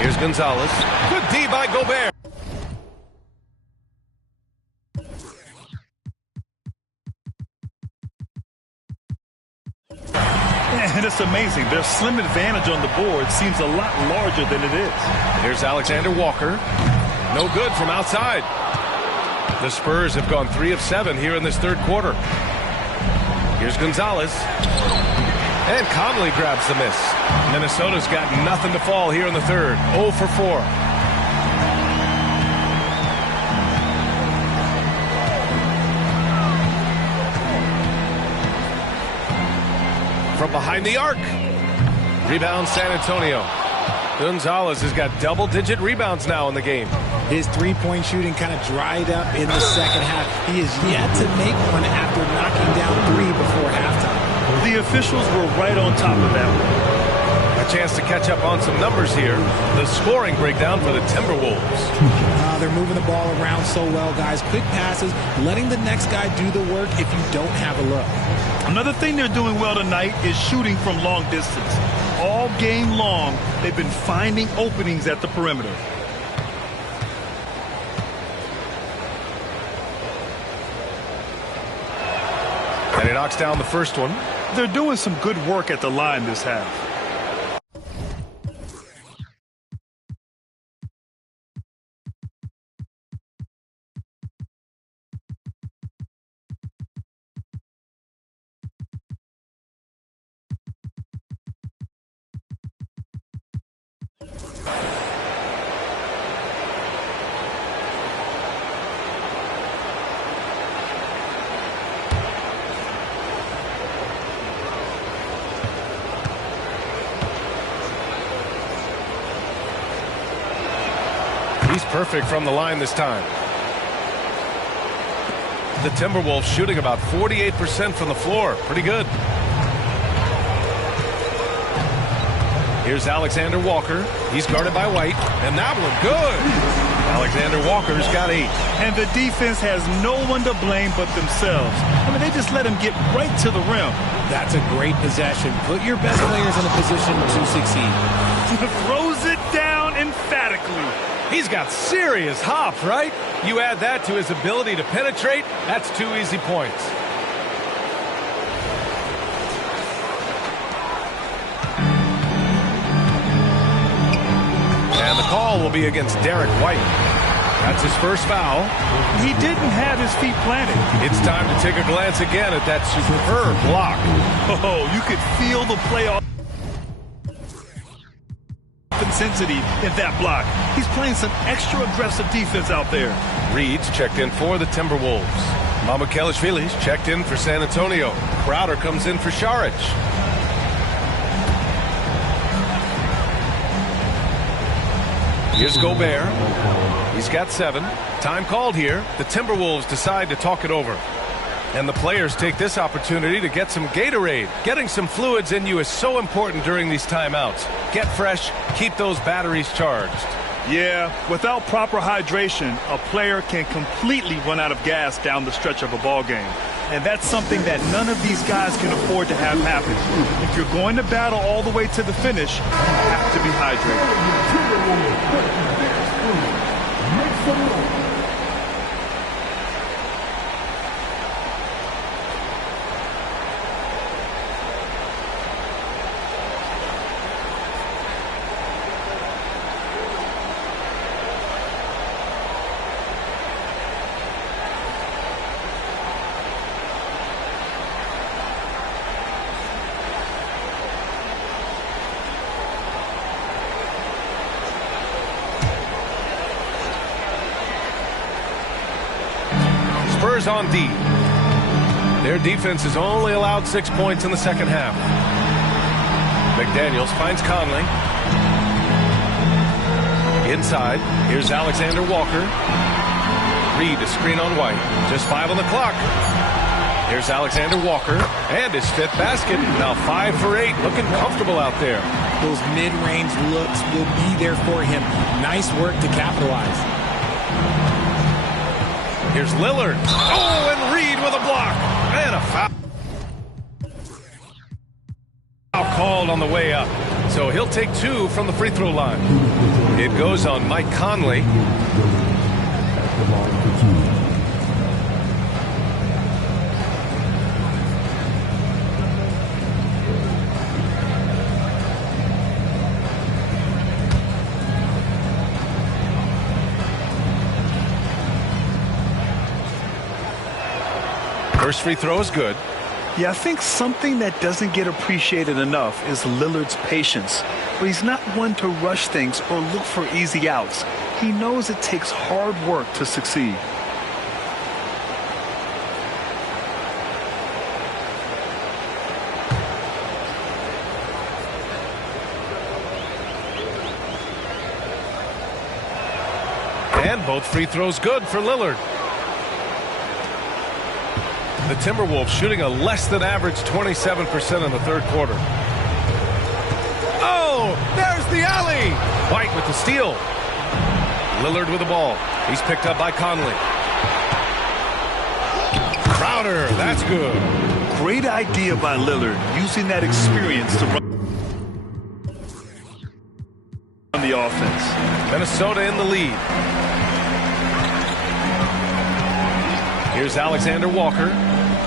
Here's Gonzalez. Good D by Gobert. And it's amazing. Their slim advantage on the board seems a lot larger than it is. Here's Alexander Walker. No good from outside. The Spurs have gone 3 of 7 here in this third quarter. Here's Gonzalez. And Conley grabs the miss. Minnesota's got nothing to fall here in the third. 0 for 4. From behind the arc. Rebound San Antonio. Gonzalez has got double-digit rebounds now in the game. His three-point shooting kind of dried up in the second half. He is yet to make one after knocking down 3 before halftime. The officials were right on top of that one. A chance to catch up on some numbers here. The scoring breakdown for the Timberwolves. They're moving the ball around so well, guys. Quick passes, letting the next guy do the work if you don't have a look. Another thing they're doing well tonight is shooting from long distance. All game long, they've been finding openings at the perimeter. And he knocks down the first one. They're doing some good work at the line this half. He's perfect from the line this time. The Timberwolves shooting about 48% from the floor. Pretty good. Here's Alexander Walker. He's guarded by White. And that one good. Alexander Walker's got 8. And the defense has no one to blame but themselves. I mean, they just let him get right to the rim. That's a great possession. Put your best players in a position to succeed. Throws it down emphatically. He's got serious hop, right? You add that to his ability to penetrate, that's 2 easy points. And the call will be against Derek White. That's his first foul. He didn't have his feet planted. It's time to take a glance again at that superb block. Oh, you could feel the playoff intensity in that block. He's playing some extra aggressive defense out there. Reed's checked in for the Timberwolves. Mamukelashvili's checked in for San Antonio. Crowder comes in for Šarić. Here's Gobert. He's got 7. Time called here. The Timberwolves decide to talk it over. And the players take this opportunity to get some Gatorade. Getting some fluids in you is so important during these timeouts. Get fresh, keep those batteries charged. Yeah, without proper hydration, a player can completely run out of gas down the stretch of a ball game. And that's something that none of these guys can afford to have happen. If you're going to battle all the way to the finish, you have to be hydrated. Spurs on D. Their defense has only allowed 6 points in the second half. McDaniels finds Conley. Inside, here's Alexander Walker. Reed a screen on White. Just 5 on the clock. Here's Alexander Walker and his 5th basket. Now 5 for 8, looking comfortable out there. Those mid-range looks will be there for him. Nice work to capitalize. Here's Lillard. Oh, and Reed with a block. And a foul. Foul called on the way up. So he'll take 2 from the free throw line. It goes on Mike Conley. First free throw is good. Yeah, I think something that doesn't get appreciated enough is Lillard's patience. But he's not one to rush things or look for easy outs. He knows it takes hard work to succeed. And both free throws good for Lillard. The Timberwolves shooting a less than average 27% in the third quarter. Oh, there's the alley. White with the steal. Lillard with the ball. He's picked up by Conley. Crowder, that's good. Great idea by Lillard, using that experience to run the offense. Minnesota in the lead. Here's Alexander Walker.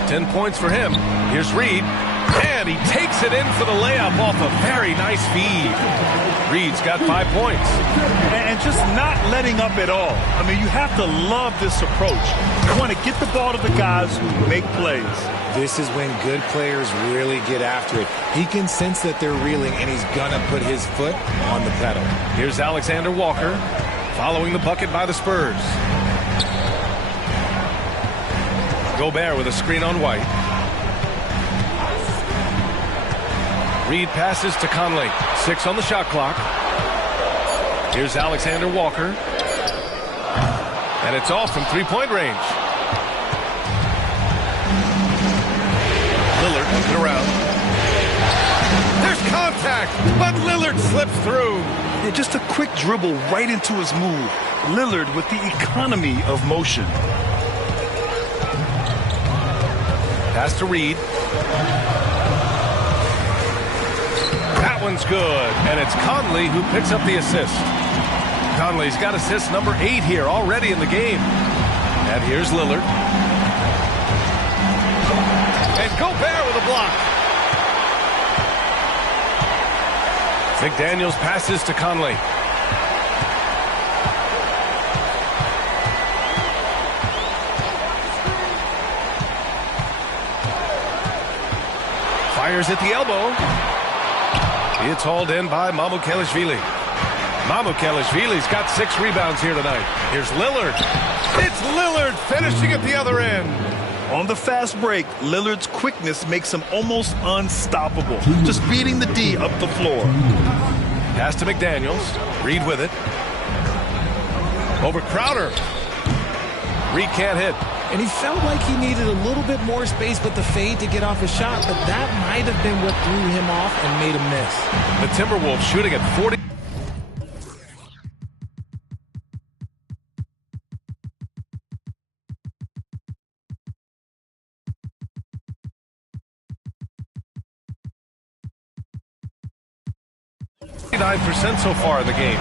10 points for him. Here's Reed. And he takes it in for the layup off a very nice feed. Reed's got 5 points. And just not letting up at all. I mean, you have to love this approach. You want to get the ball to the guys who make plays. This is when good players really get after it. He can sense that they're reeling, and he's going to put his foot on the pedal. Here's Alexander Walker following the bucket by the Spurs. Gobert with a screen on White. Reed passes to Conley. 6 on the shot clock. Here's Alexander Walker. And it's off from three-point range. Lillard looking around. There's contact, but Lillard slips through. Yeah, just a quick dribble right into his move. Lillard with the economy of motion. Pass to Reed. That one's good, and it's Conley who picks up the assist. Conley's got assist number 8 here already in the game. And here's Lillard. And Gobert with a block. McDaniels passes to Conley. Fires at the elbow. It's hauled in by Mamukelashvili. Mamukelashvili's got 6 rebounds here tonight. Here's Lillard. It's Lillard finishing at the other end. On the fast break, Lillard's quickness makes him almost unstoppable. Just beating the D up the floor. Pass to McDaniels. Reed with it. Over Crowder. Reed can't hit. And he felt like he needed a little bit more space but the fade to get off his shot, but that might have been what threw him off and made him miss. The Timberwolves shooting at 40. % so far in the game.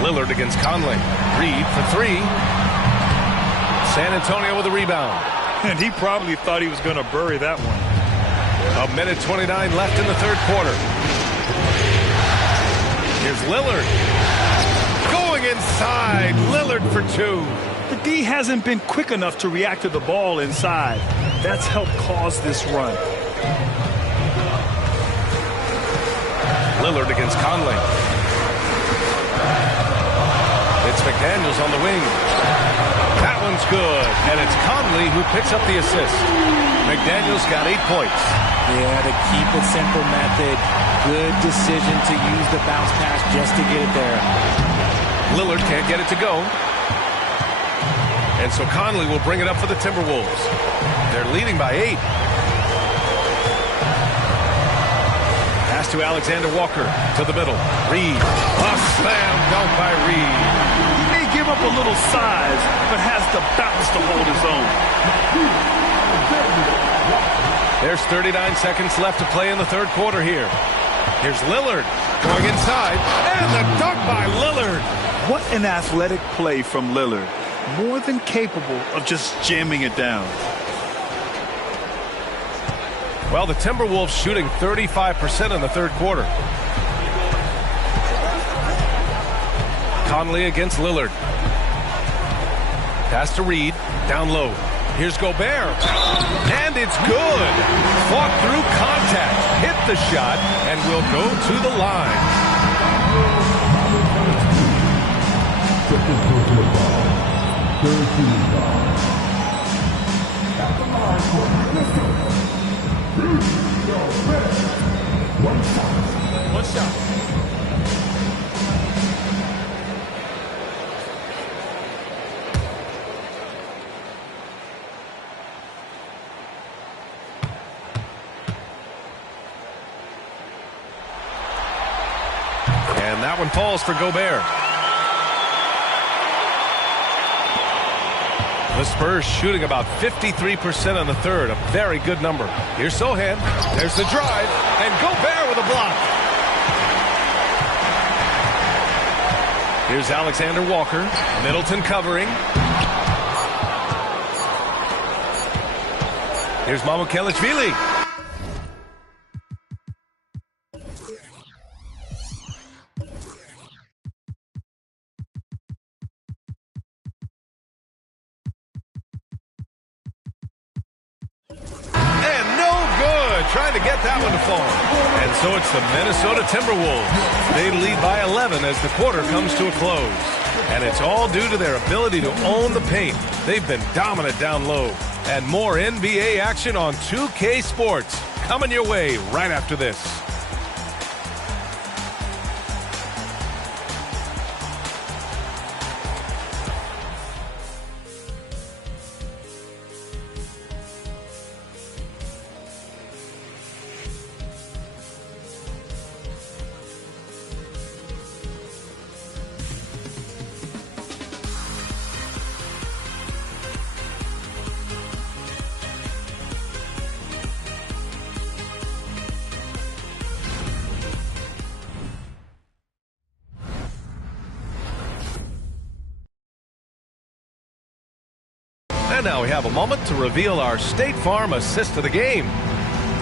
Lillard against Conley. Reed for 3. San Antonio with a rebound. And he probably thought he was going to bury that one. 1:29 left in the third quarter. Here's Lillard. Going inside. Lillard for 2. The D hasn't been quick enough to react to the ball inside. That's helped cause this run. Lillard against Conley. It's McDaniels on the wing. That one's good. And it's Conley who picks up the assist. McDaniels got 8 points. Yeah, to keep it simple method. Good decision to use the bounce pass just to get it there. Lillard can't get it to go. And so Conley will bring it up for the Timberwolves. They're leading by 8. Pass to Alexander Walker to the middle. Reed. A slam dunk by Reed. He may give up a little size, but has the bounce to hold his own. There's 39 seconds left to play in the third quarter here. Here's Lillard going inside. And the dunk by Lillard. What an athletic play from Lillard. More than capable of just jamming it down. Well, the Timberwolves shooting 35% in the third quarter. Conley against Lillard. Pass to Reed. Down low. Here's Gobert. And it's good. Fought through contact. Hit the shot and will go to the line. Second personal foul. Third team foul. At the line for Minnesota. One shot. And that one falls for Gobert. The Spurs shooting about 53% in the third, a very good number. Here's Sohan. There's the drive, and Gobert with a block. Here's Alexander Walker. Middleton covering. Here's Mamukelashvili. Trying to get that one to fall. And so it's the Minnesota Timberwolves. They lead by 11 as the quarter comes to a close. And it's all due to their ability to own the paint. They've been dominant down low. And more NBA action on 2K Sports coming your way right after this. And now we have a moment to reveal our State Farm assist of the game.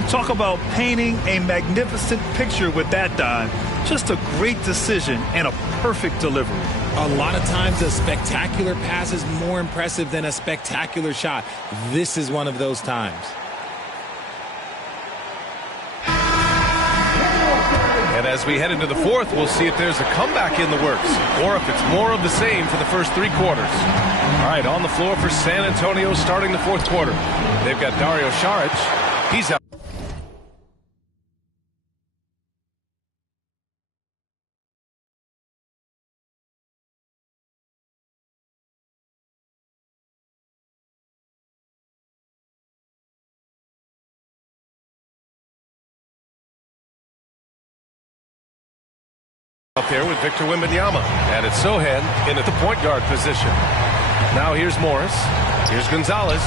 Talk about painting a magnificent picture with that dime. Just a great decision and a perfect delivery. A lot of times a spectacular pass is more impressive than a spectacular shot. This is one of those times. And as we head into the fourth, we'll see if there's a comeback in the works or if it's more of the same for the first three quarters. All right, on the floor for San Antonio starting the fourth quarter. They've got Dario Saric. He's out. Up there with Victor Wembanyama, and it's Sohan in at the point guard position. Now here's Morris. Here's Gonzalez.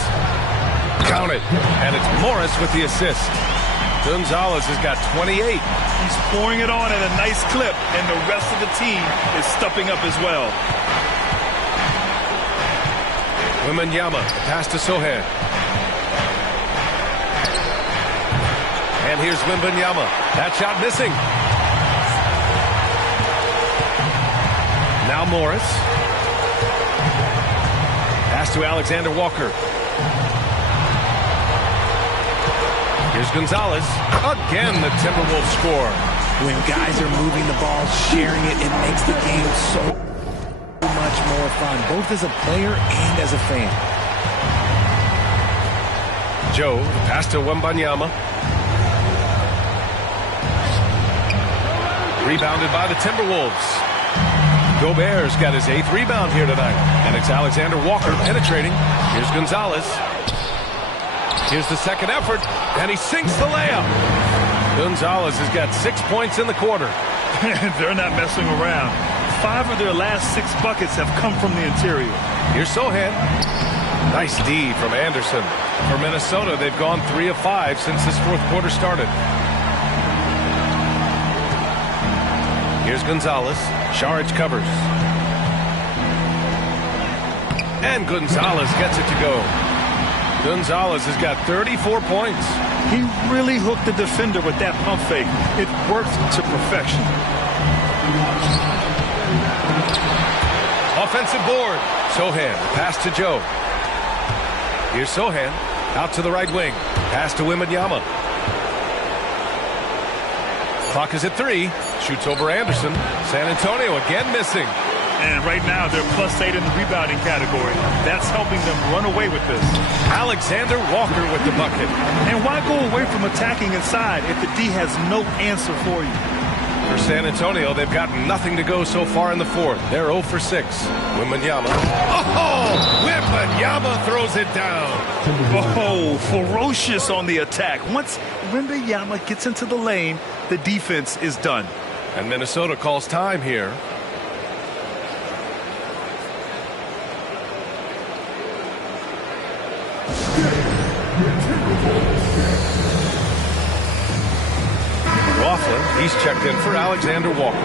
Count it. And it's Morris with the assist. Gonzalez has got 28. He's pouring it on at a nice clip, and the rest of the team is stepping up as well. Wembanyama, pass to Sohan. And here's Wembanyama. That shot missing. Now Morris. Pass to Alexander Walker. Here's Gonzalez. Again, the Timberwolves score. When guys are moving the ball, sharing it, it makes the game so much more fun, both as a player and as a fan. Joe, pass to Wembanyama. Rebounded by the Timberwolves. Gobert's got his 8th rebound here tonight. And it's Alexander Walker penetrating. Here's Gonzalez. Here's the second effort. And he sinks the layup. Gonzalez has got 6 points in the quarter. They're not messing around. 5 of their last 6 buckets have come from the interior. Here's Sohan. Nice D from Anderson. For Minnesota, they've gone 3 of 5 since this fourth quarter started. Here's Gonzalez. Saric covers. And Gonzalez gets it to go. Gonzalez has got 34 points. He really hooked the defender with that pump fake. It worked to perfection. Offensive board. Sohan, pass to Joe. Here's Sohan, out to the right wing. Pass to Wembanyama. Clock is at 3. Shoots over Anderson. San Antonio again missing. And right now they're +8 in the rebounding category. That's helping them run away with this. Alexander Walker with the bucket. And why go away from attacking inside if the D has no answer for you? For San Antonio, they've got nothing to go so far in the fourth. They're 0 for 6. Wembanyama. Oh! Wembanyama throws it down. Oh, ferocious on the attack. Once Wembanyama gets into the lane, the defense is done. And Minnesota calls time here. Laughlin, he's checked in for Alexander Walker.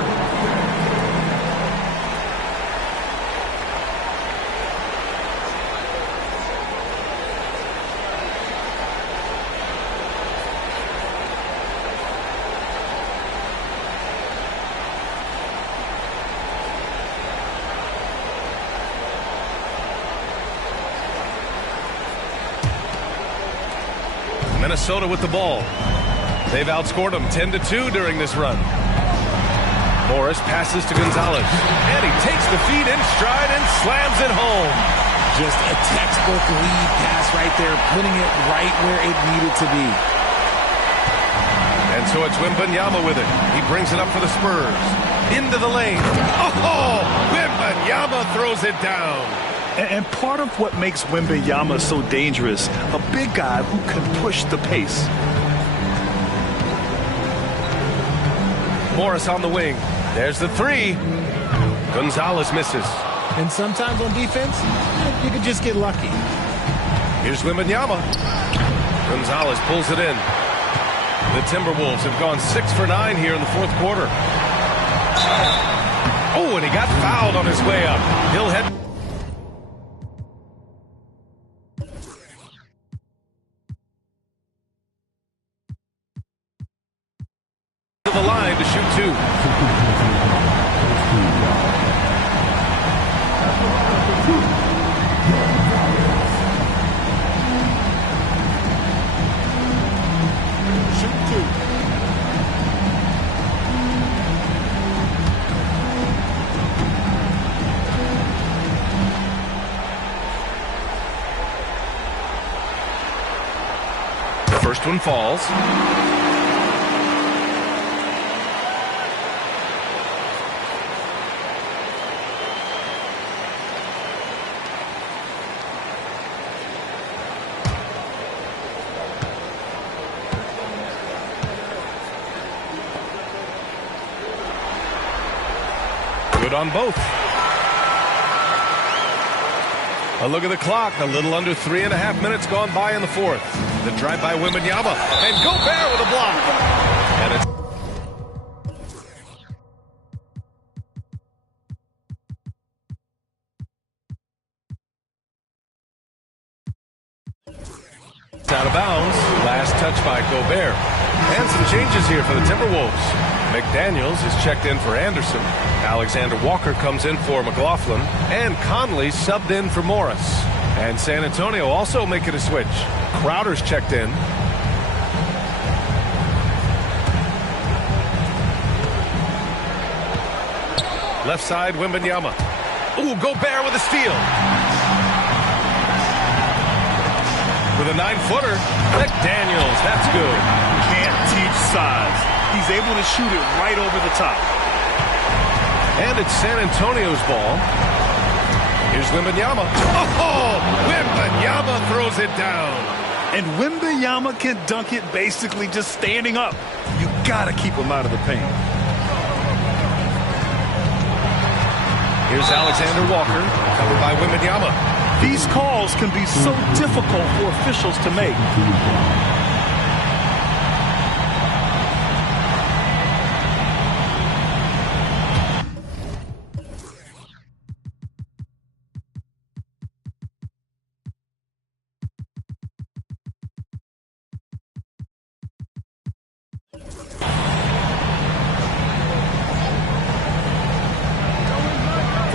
Minnesota with the ball. They've outscored them 10-2 during this run. Morris passes to Gonzalez. And he takes the feed in stride and slams it home. Just a textbook lead pass right there, putting it right where it needed to be. And so it's Wembanyama with it. He brings it up for the Spurs. Into the lane. Oh! Wembanyama throws it down. And part of what makes Wembanyama so dangerous, a big guy who can push the pace. Morris on the wing. There's the 3. Gonzalez misses. And sometimes on defense, you could just get lucky. Here's Wembanyama. Gonzalez pulls it in. The Timberwolves have gone 6 for 9 here in the fourth quarter. Oh, and he got fouled on his way up. He'll head to the line to shoot 2. First one falls. Good on both. A look at the clock. A little under 3.5 minutes gone by in the fourth. The drive by Wembanyama. And Gobert with a block. And it's out of bounds. Last touch by Gobert. And some changes here for the Timberwolves. McDaniels is checked in for Anderson. Alexander Walker comes in for McLaughlin. And Conley subbed in for Morris. And San Antonio also making a switch. Crowder's checked in. Left side, Wembanyama. Ooh, Gobert with a steal. With a 9-footer, McDaniels, that's good. Can't teach size. He's able to shoot it right over the top. And it's San Antonio's ball. Here's Wembanyama. Oh, Wembanyama throws it down. And Wembanyama can dunk it basically just standing up. You gotta keep him out of the paint. Here's Alexander Walker, covered by Wembanyama. These calls can be so difficult for officials to make.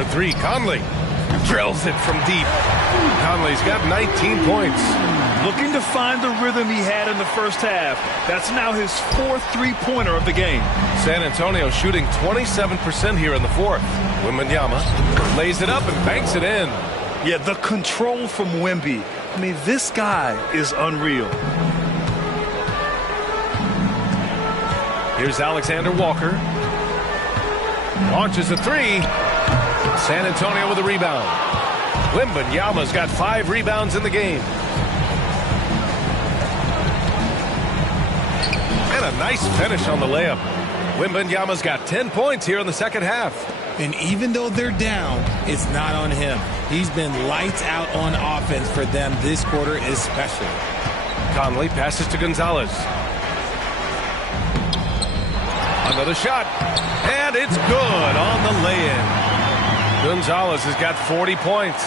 For three, Conley drills it from deep. Conley's got 19 points. Looking to find the rhythm he had in the first half. That's now his fourth three-pointer of the game. San Antonio shooting 27% here in the fourth. Wembanyama lays it up and banks it in. Yeah, the control from Wemby. I mean, this guy is unreal. Here's Alexander Walker. Launches a three. San Antonio with a rebound. Wembanyama's got 5 rebounds in the game. And a nice finish on the layup. Wembanyama's got 10 points here in the second half. And even though they're down, it's not on him. He's been lights out on offense for them this quarter especially. Conley passes to Gonzalez. Another shot. And it's good on the lay-in. Gonzalez has got 40 points.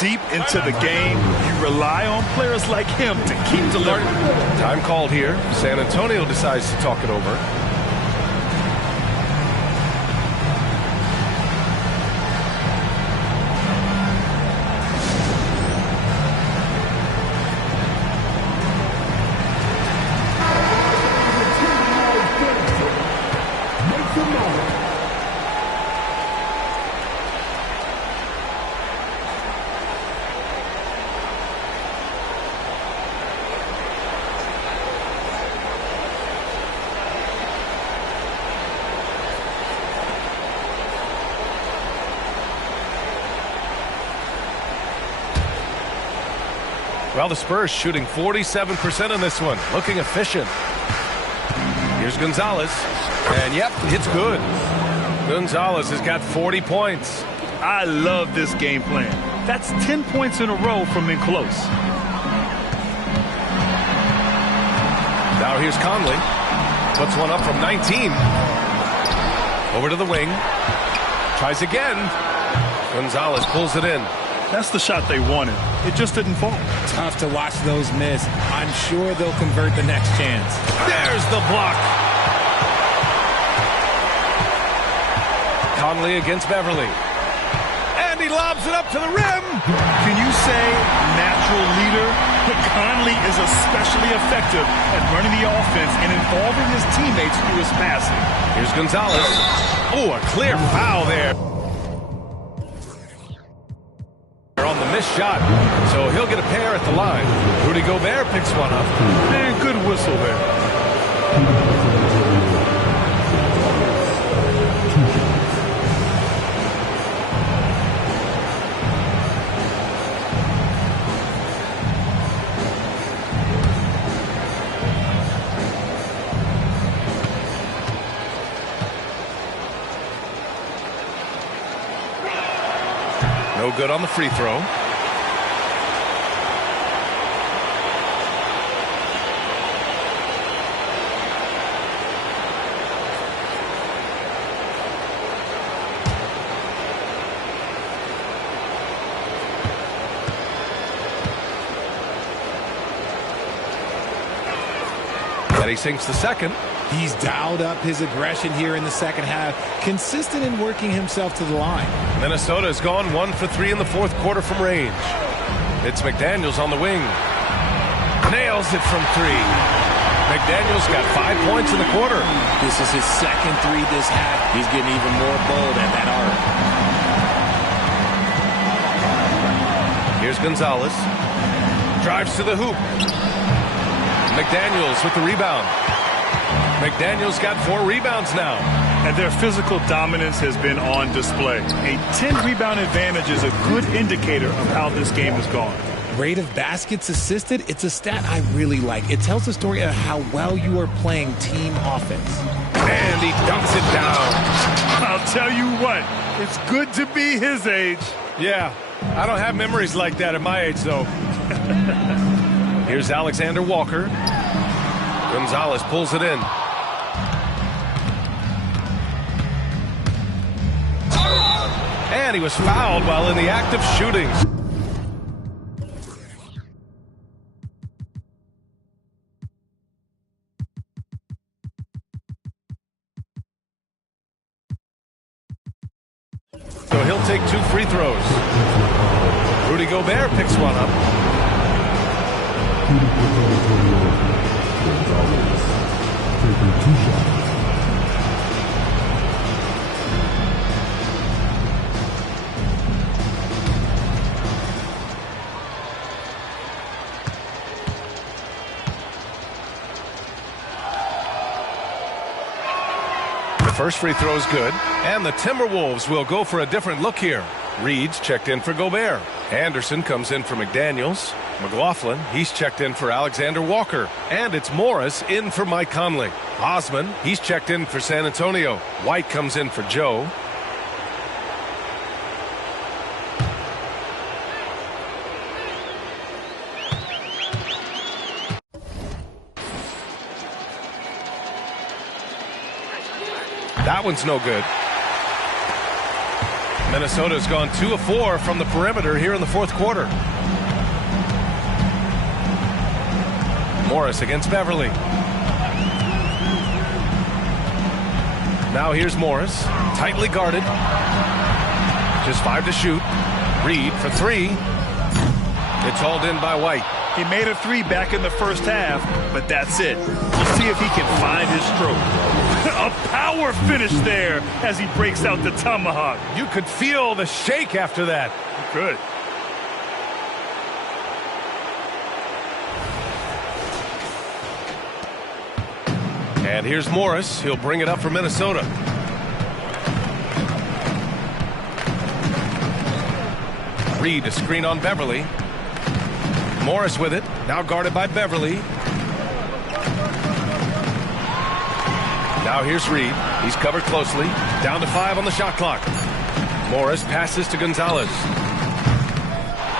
Deep into the game, you rely on players like him to keep delivering. Time called here. San Antonio decides to talk it over. Well, the Spurs shooting 47% in this one. Looking efficient. Here's Gonzalez. And, yep, it's good. Gonzalez has got 40 points. I love this game plan. That's 10 points in a row from in close. Now here's Conley. Puts one up from 19. Over to the wing. Tries again. Gonzalez pulls it in. That's the shot they wanted. It just didn't fall. Tough to watch those miss. I'm sure they'll convert the next chance. There's the block. Conley against Beverly. And he lobs it up to the rim. Can you say natural leader? But Conley is especially effective at running the offense and involving his teammates through his passing. Here's Gonzalez. Oh, a clear foul there. On the missed shot, so he'll get a pair at the line. Rudy Gobert picks one up. And good whistle there. No good on the free throw. And he sinks the second. He's dialed up his aggression here in the second half, consistent in working himself to the line. Minnesota has gone 1 for 3 in the fourth quarter from range. It's McDaniels on the wing. Nails it from 3. McDaniels got 5 points in the quarter. This is his second 3 this half. He's getting even more bold at that arc. Here's Gonzalez. Drives to the hoop. McDaniels with the rebound. McDaniels got 4 rebounds now. And their physical dominance has been on display. A 10-rebound advantage is a good indicator of how this game has gone. Rate of baskets assisted, it's a stat I really like. It tells the story of how well you are playing team offense. And he dunks it down. I'll tell you what, it's good to be his age. Yeah, I don't have memories like that at my age, though. Here's Alexander Walker. Gonzalez pulls it in. And he was fouled while in the act of shooting. So he'll take 2 free throws. Rudy Gobert picks one up. Taking 2 shots. First free throw is good, and the Timberwolves will go for a different look here. Reed's checked in for Gobert. Anderson comes in for McDaniels. McLaughlin, he's checked in for Alexander Walker. And it's Morris in for Mike Conley. Osman, he's checked in for San Antonio. White comes in for Joe. That one's no good. Minnesota's gone 2 of 4 from the perimeter here in the fourth quarter. Morris against Beverly. Now here's Morris, tightly guarded. Just 5 to shoot. Reed for 3. It's hauled in by White. He made a 3 back in the first half, but that's it. We'll see if he can find his stroke. A power finish there as he breaks out the tomahawk. You could feel the shake after that. You could. And here's Morris. He'll bring it up for Minnesota. Reed, a screen on Beverly. Morris with it. Now guarded by Beverly. Now here's Reed. He's covered closely. Down to 5 on the shot clock. Morris passes to Gonzalez.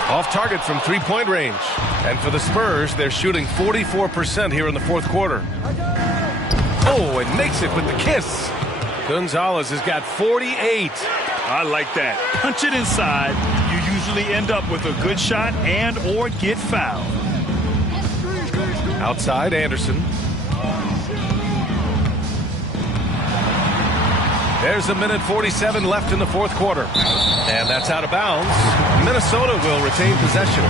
Off target from 3-point range. And for the Spurs, they're shooting 44% here in the fourth quarter. Oh, and makes it with the kiss. Gonzalez has got 48. I like that. Punch it inside. You usually end up with a good shot and or get fouled. Outside, Anderson. There's 1:47 left in the fourth quarter. And that's out of bounds. Minnesota will retain possession.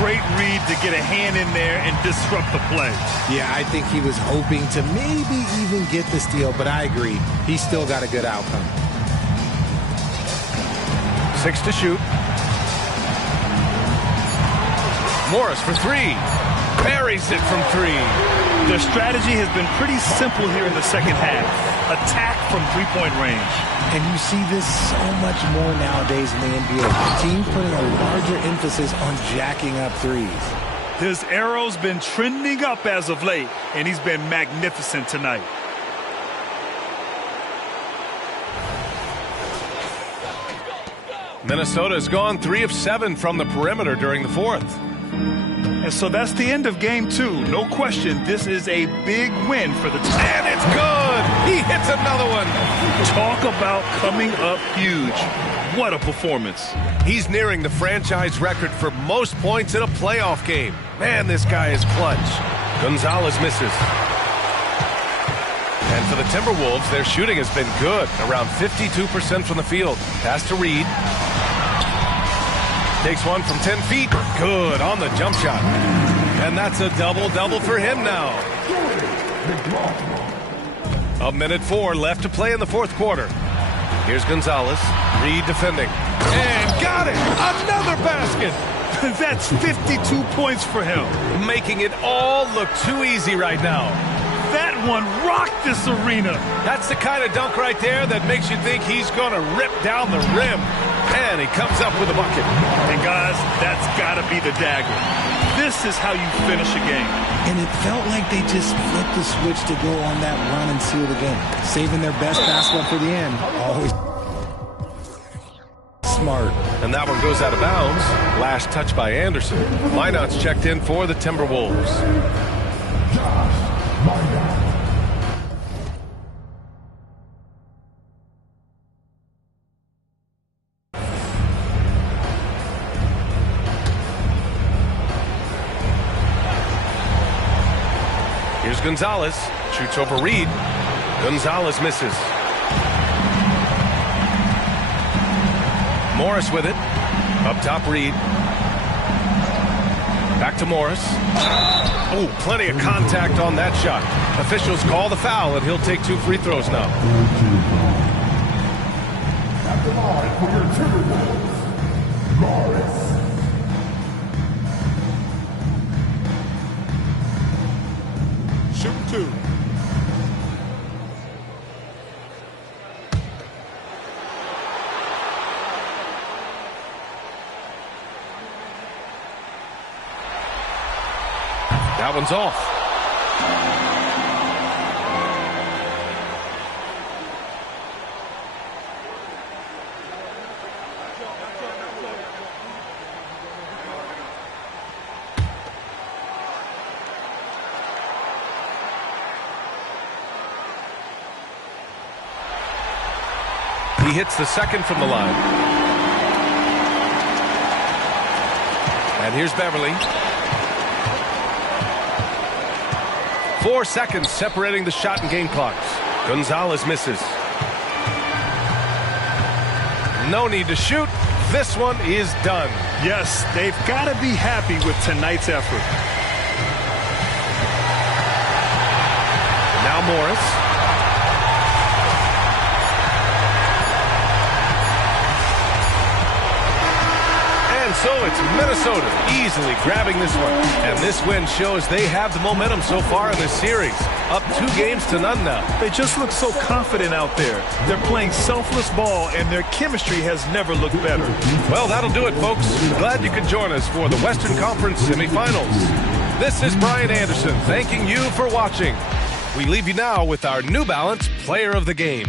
Great read to get a hand in there and disrupt the play. Yeah, I think he was hoping to maybe even get the steal, but I agree. He still got a good outcome. 6 to shoot. Morris for three. Buries it from three. Their strategy has been pretty simple here in the second half. Attack from three-point range. And you see this so much more nowadays in the NBA. Teams putting a larger emphasis on jacking up threes. His arrow's been trending up as of late, and he's been magnificent tonight. Minnesota has gone 3 of 7 from the perimeter during the fourth. And so that's the end of game 2. No question, this is a big win for the team. And it's good! He hits another one! Talk about coming up huge. What a performance. He's nearing the franchise record for most points in a playoff game. Man, this guy is clutch. Gonzalez misses. And for the Timberwolves, their shooting has been good, around 52% from the field. Pass to Reed. Takes one from 10 feet. Good on the jump shot. And that's a double-double for him now. 1:04 left to play in the fourth quarter. Here's Gonzalez. Reed defending. And got it! Another basket! That's 52 points for him. Making it all look too easy right now. That one rocked this arena. That's the kind of dunk right there that makes you think he's going to rip down the rim. And he comes up with a bucket. And guys, that's got to be the dagger. This is how you finish a game. And it felt like they just flipped the switch to go on that run and seal the game. Saving their best basketball for the end. Always smart. And that one goes out of bounds. Last touch by Anderson. Minot's checked in for the Timberwolves. Here's Gonzalez. Shoots over Reed. Gonzalez misses. Morris with it. Up top, Reed. Back to Morris. Oh, plenty of contact on that shot. Officials call the foul, and he'll take 2 free throws now. At the line for your Timberwolves, Morris. Shoot 2. That one's off. He hits the second from the line. And here's Beverly. 4 seconds separating the shot and game clocks. Gonzalez misses. No need to shoot. This one is done. Yes, they've got to be happy with tonight's effort. Now Morris. And so it's Minnesota easily grabbing this one. And this win shows they have the momentum so far in this series. Up 2 games to none now. They just look so confident out there. They're playing selfless ball, and their chemistry has never looked better. Well, that'll do it, folks. Glad you could join us for the Western Conference Semifinals. This is Brian Anderson thanking you for watching. We leave you now with our New Balance Player of the Game.